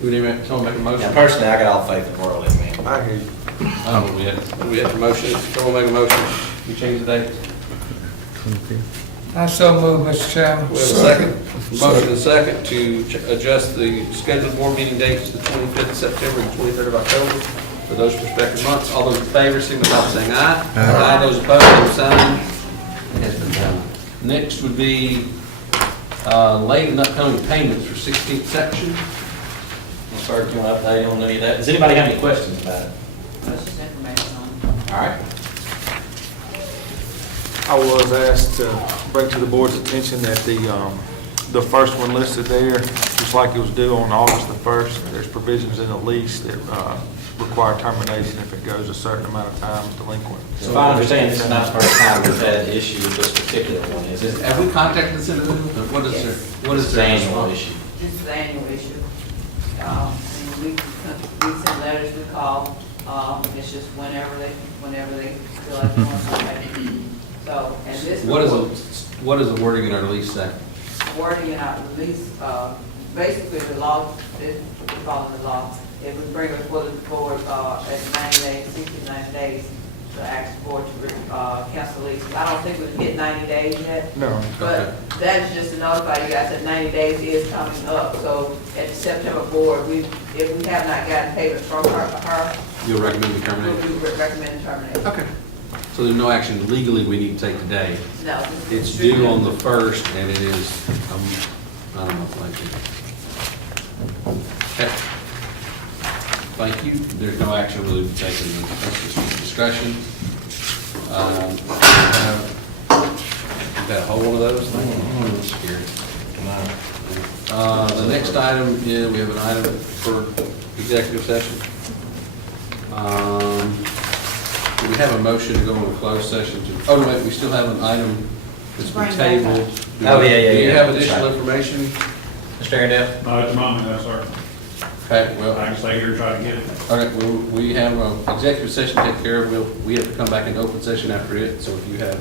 We need to, someone make a motion? Now, personally, I got all faith in the world in me. I hear you. We had a motion, someone make a motion, we change the date. 25th. I so move, Mr. Chairman. We have a second, motion and second to adjust the scheduled board meeting dates to the 25th of September and 23rd of October for those respective months. All those in favor, signify by saying aye. Aye. Those opposed, same sign. It has been done. Next would be late and upcoming payments for 16th section. Sir, do you want to update on any of that? Does anybody have any questions about it? That's just information on it. All right. I was asked to bring to the board's attention that the first one listed there, just like it was due on August the 1st, there's provisions in the lease that require termination if it goes a certain amount of time delinquent. So if I understand, this is not the first time we've had an issue with this particular one, is it? Have we contacted this individual? What is their, what is It's their an annual response? issue. This is an annual issue. And we send letters, we call, it's just whenever they feel like doing something. So, and this. What is the wording in our lease say? Wording in our lease, basically the law, we follow the law. It would bring it before the board, at 90 days, 60 to 90 days, to ask the board to, cancel the lease. I don't think we've hit 90 days yet. No. But that's just to notify you guys that 90 days is coming up. So at the September board, if we have not gotten payment from her, You'll recommend the termination? we would recommend termination. Okay. So there's no action legally we need to take today? No. It's due on the 1st, and it is, I don't know, like, okay. Thank you. There's no action really to be taken. That's just discussion. Got a hold of those things? I'm scared. The next item is, we have an item for executive session. Do we have a motion to go into closed session to, oh, no, wait, we still have an item that's been tabled. Oh, yeah. Do you have additional information? Mr. Arundel? At the moment, no, sir. Okay, well, I can stay here and try to get it. okay, well, we have an executive session to take care of. We have to come back into open session after it, so if you have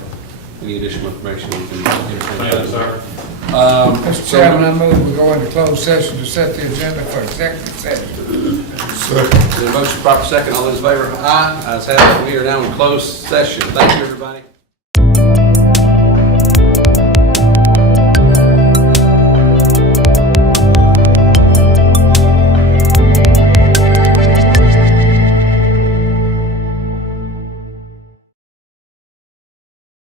any additional information, we can entertain that. Yes, sir. Mr. Chairman, I move we go into closed session to set the agenda for executive session. The motion proper second, all those in favor, aye. Ayes have it. We are now in closed session. Thank you, everybody.